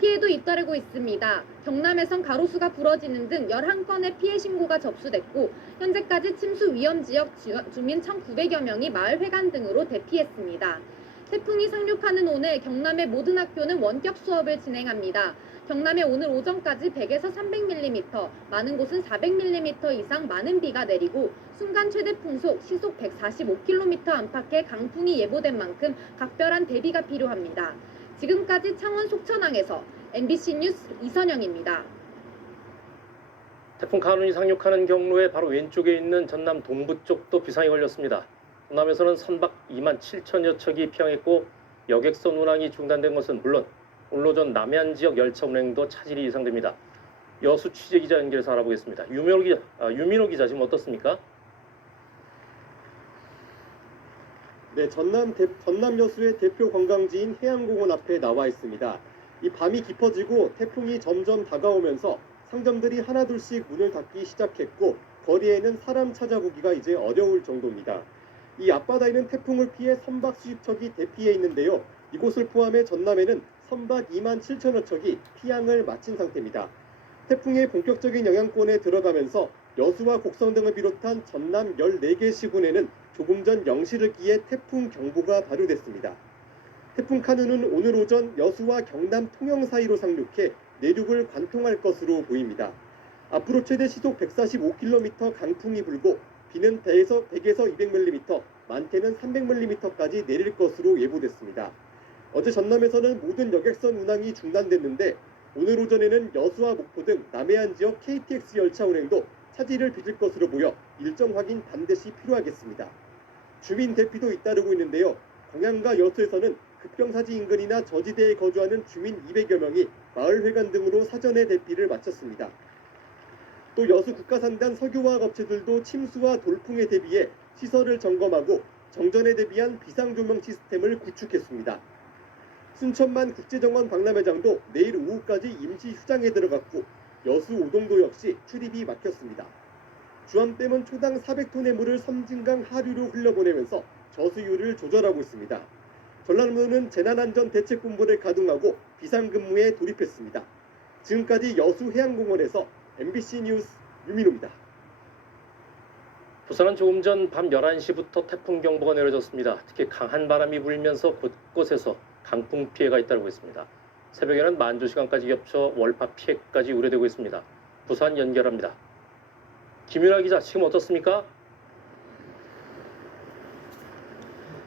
피해도 잇따르고 있습니다. 경남에선 가로수가 부러지는 등 11건의 피해 신고가 접수됐고 현재까지 침수 위험 지역 주민 1,900여 명이 마을 회관 등으로 대피했습니다. 태풍이 상륙하는 오늘 경남의 모든 학교는 원격 수업을 진행합니다. 경남에 오늘 오전까지 100에서 300mm, 많은 곳은 400mm 이상 많은 비가 내리고 순간 최대 풍속 시속 145km 안팎의 강풍이 예보된 만큼 각별한 대비가 필요합니다. 지금까지 창원 속천항에서 MBC 뉴스 이선영입니다. 태풍 카눈이 상륙하는 경로의 바로 왼쪽에 있는 전남 동부 쪽도 비상이 걸렸습니다. 전남에서는 선박 2만 7천여 척이 피항했고 여객선 운항이 중단된 것은 물론 오늘 오전 남해안 지역 열차 운행도 차질이 예상됩니다. 여수 취재기자 연결해서 알아보겠습니다. 유민호 기자 지금 어떻습니까? 네, 전남 여수의 대표 관광지인 해양공원 앞에 나와 있습니다. 이 밤이 깊어지고 태풍이 점점 다가오면서 상점들이 하나둘씩 문을 닫기 시작했고 거리에는 사람 찾아보기가 이제 어려울 정도입니다. 이 앞바다에는 태풍을 피해 선박 수십 척이 대피해 있는데요. 이곳을 포함해 전남에는 선박 2만 7천여 척이 피항을 마친 상태입니다. 태풍의 본격적인 영향권에 들어가면서 여수와 곡성 등을 비롯한 전남 14개 시군에는 조금 전 0시를 기해 태풍 경보가 발효됐습니다. 태풍 카눈은 오늘 오전 여수와 경남 통영 사이로 상륙해 내륙을 관통할 것으로 보입니다. 앞으로 최대 시속 145km 강풍이 불고 비는 100에서 200mm, 많게는 300mm까지 내릴 것으로 예보됐습니다. 어제 전남에서는 모든 여객선 운항이 중단됐는데 오늘 오전에는 여수와 목포 등 남해안 지역 KTX 열차 운행도 차질을 빚을 것으로 보여 일정 확인 반드시 필요하겠습니다. 주민 대피도 잇따르고 있는데요. 광양과 여수에서는 급경사지 인근이나 저지대에 거주하는 주민 200여 명이 마을회관 등으로 사전에 대피를 마쳤습니다. 또 여수 국가산단 석유화학 업체들도 침수와 돌풍에 대비해 시설을 점검하고 정전에 대비한 비상조명 시스템을 구축했습니다. 순천만 국제정원 박람회장도 내일 오후까지 임시 휴장에 들어갔고 여수 오동도 역시 출입이 막혔습니다. 주암댐은 초당 400톤의 물을 섬진강 하류로 흘려보내면서 저수율을 조절하고 있습니다. 전라남도는 재난안전대책본부를 가동하고 비상근무에 돌입했습니다. 지금까지 여수 해양공원에서 MBC 뉴스 유민호입니다. 부산은 조금 전 밤 11시부터 태풍 경보가 내려졌습니다. 특히 강한 바람이 불면서 곳곳에서 강풍 피해가 잇따르고 있습니다. 새벽에는 만조 시간까지 겹쳐 월파 피해까지 우려되고 있습니다. 부산 연결합니다. 김윤아 기자, 지금 어떻습니까?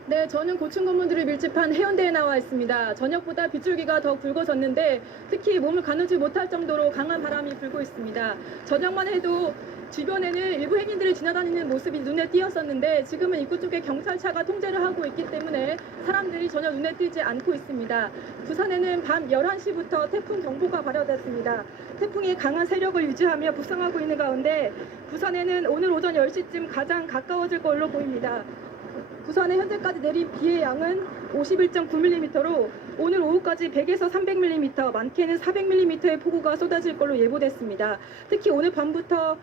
네, 저는 고층 건물들을 밀집한 해운대에 나와 있습니다. 저녁보다 빗줄기가 더 굵어졌는데 특히 몸을 가누지 못할 정도로 강한 바람이 불고 있습니다. 저녁만 해도 주변에는 일부 행인들이 지나다니는 모습이 눈에 띄었었는데 지금은 입구 쪽에 경찰차가 통제를 하고 있기 때문에 사람들이 전혀 눈에 띄지 않고 있습니다. 부산에는 밤 11시부터 태풍 경보가 발효됐습니다. 태풍이 강한 세력을 유지하며 북상하고 있는 가운데 부산에는 오늘 오전 10시쯤 가장 가까워질 걸로 보입니다. 부산에 현재까지 내린 비의 양은 51.9mm로 오늘 오후까지 100에서 300mm, 많게는 400mm의 폭우가 쏟아질 걸로 예보됐습니다. 특히 오늘 밤부터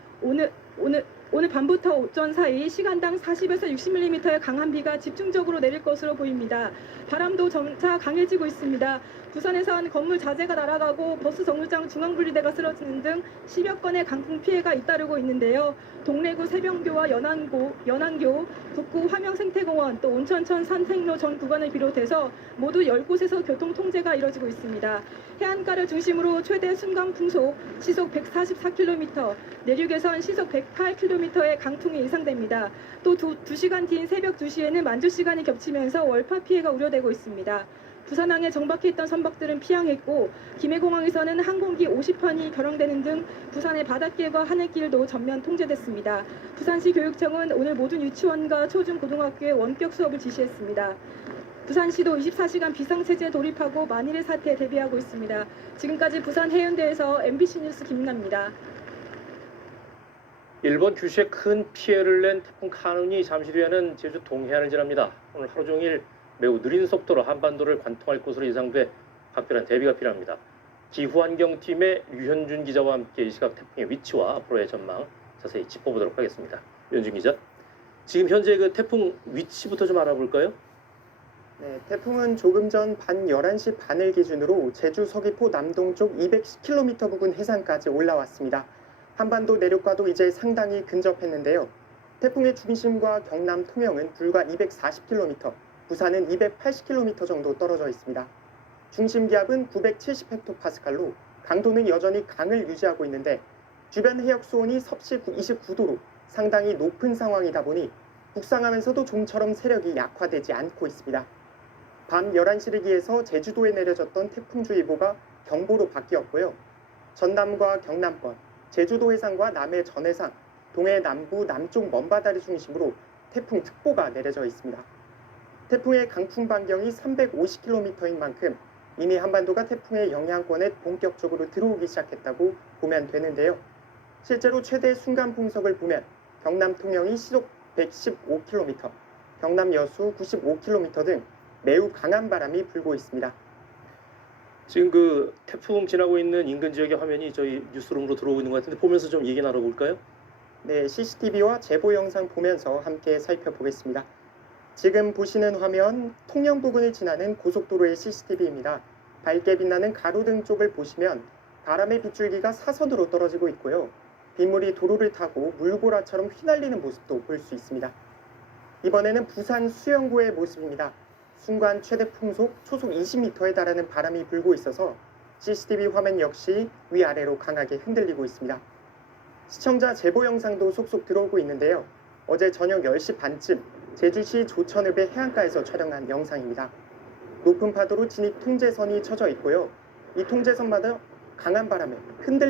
오전 사이 시간당 40에서 60mm의 강한 비가 집중적으로 내릴 것으로 보입니다. 바람도 점차 강해지고 있습니다. 부산에선 건물 자재가 날아가고 버스 정류장 중앙분리대가 쓰러지는 등 10여 건의 강풍 피해가 잇따르고 있는데요. 동래구 세병교와 연안교, 북구 화명생태공원, 또 온천천 산책로 전 구간을 비롯해서 모두 10곳에서 교통 통제가 이뤄지고 있습니다. 해안가를 중심으로 최대 순간 풍속 시속 144km, 내륙에선 시속 108km의 강풍이 예상됩니다. 또 2시간 뒤인 새벽 2시에는 만조 시간이 겹치면서 월파 피해가 우려되고 있습니다. 부산항에 정박해 있던 선박들은 피항했고 김해공항에서는 항공기 50편이 결항되는 등 부산의 바닷길과 하늘길도 전면 통제됐습니다. 부산시 교육청은 오늘 모든 유치원과 초중고등학교에 원격 수업을 지시했습니다. 부산시도 24시간 비상체제에 돌입하고 만일의 사태에 대비하고 있습니다. 지금까지 부산 해운대에서 MBC 뉴스 김민아입니다. 일본 규슈에 큰 피해를 낸 태풍 카눈이 잠시 뒤에는 제주 동해안을 지납니다. 오늘 하루 종일 매우 느린 속도로 한반도를 관통할 것으로 예상돼 각별한 대비가 필요합니다. 기후환경팀의 류현준 기자와 함께 이 시각 태풍의 위치와 앞으로의 전망 자세히 짚어보도록 하겠습니다. 류현준 기자, 지금 현재 그 태풍 위치부터 좀 알아볼까요? 네, 태풍은 조금 전 밤 11시 반을 기준으로 제주 서귀포 남동쪽 210km 부근 해상까지 올라왔습니다. 한반도 내륙과도 이제 상당히 근접했는데요. 태풍의 중심과 경남 통영은 불과 240km, 부산은 280km 정도 떨어져 있습니다. 중심 기압은 970헥토파스칼로 강도는 여전히 강을 유지하고 있는데 주변 해역 수온이 섭씨 29도로 상당히 높은 상황이다 보니 북상하면서도 좀처럼 세력이 약화되지 않고 있습니다. 밤 11시를 기해서 제주도에 내려졌던 태풍주의보가 경보로 바뀌었고요. 전남과 경남권, 제주도 해상과 남해 전해상, 동해 남부 남쪽 먼바다를 중심으로 태풍특보가 내려져 있습니다. 태풍의 강풍 반경이 350km인 만큼 이미 한반도가 태풍의 영향권에 본격적으로 들어오기 시작했다고 보면 되는데요. 실제로 최대 순간 풍속을 보면 경남 통영이 시속 115km, 경남 여수 95km 등 매우 강한 바람이 불고 있습니다. 지금 그 태풍 지나고 있는 인근 지역의 화면이 저희 뉴스룸으로 들어오고 있는 것 같은데 보면서 좀 얘기 나눠볼까요? 네, CCTV와 제보 영상 보면서 함께 살펴보겠습니다. 지금 보시는 화면 통영 부근을 지나는 고속도로의 CCTV입니다. 밝게 빛나는 가로등 쪽을 보시면 바람의 빗줄기가 사선으로 떨어지고 있고요. 빗물이 도로를 타고 물보라처럼 휘날리는 모습도 볼 수 있습니다. 이번에는 부산 수영구의 모습입니다. 순간 최대 풍속 초속 20m에 달하는 바람이 불고 있어서 CCTV 화면 역시 위아래로 강하게 흔들리고 있습니다. 시청자 제보 영상도 속속 들어오고 있는데요. 어제 저녁 10시 반쯤 제주시 조천읍의 해안가에서 촬영한 영상입니다. 높은 파도로 진입 통제선이 쳐져 있고요. 이 통제선마다 강한 바람에 흔들리고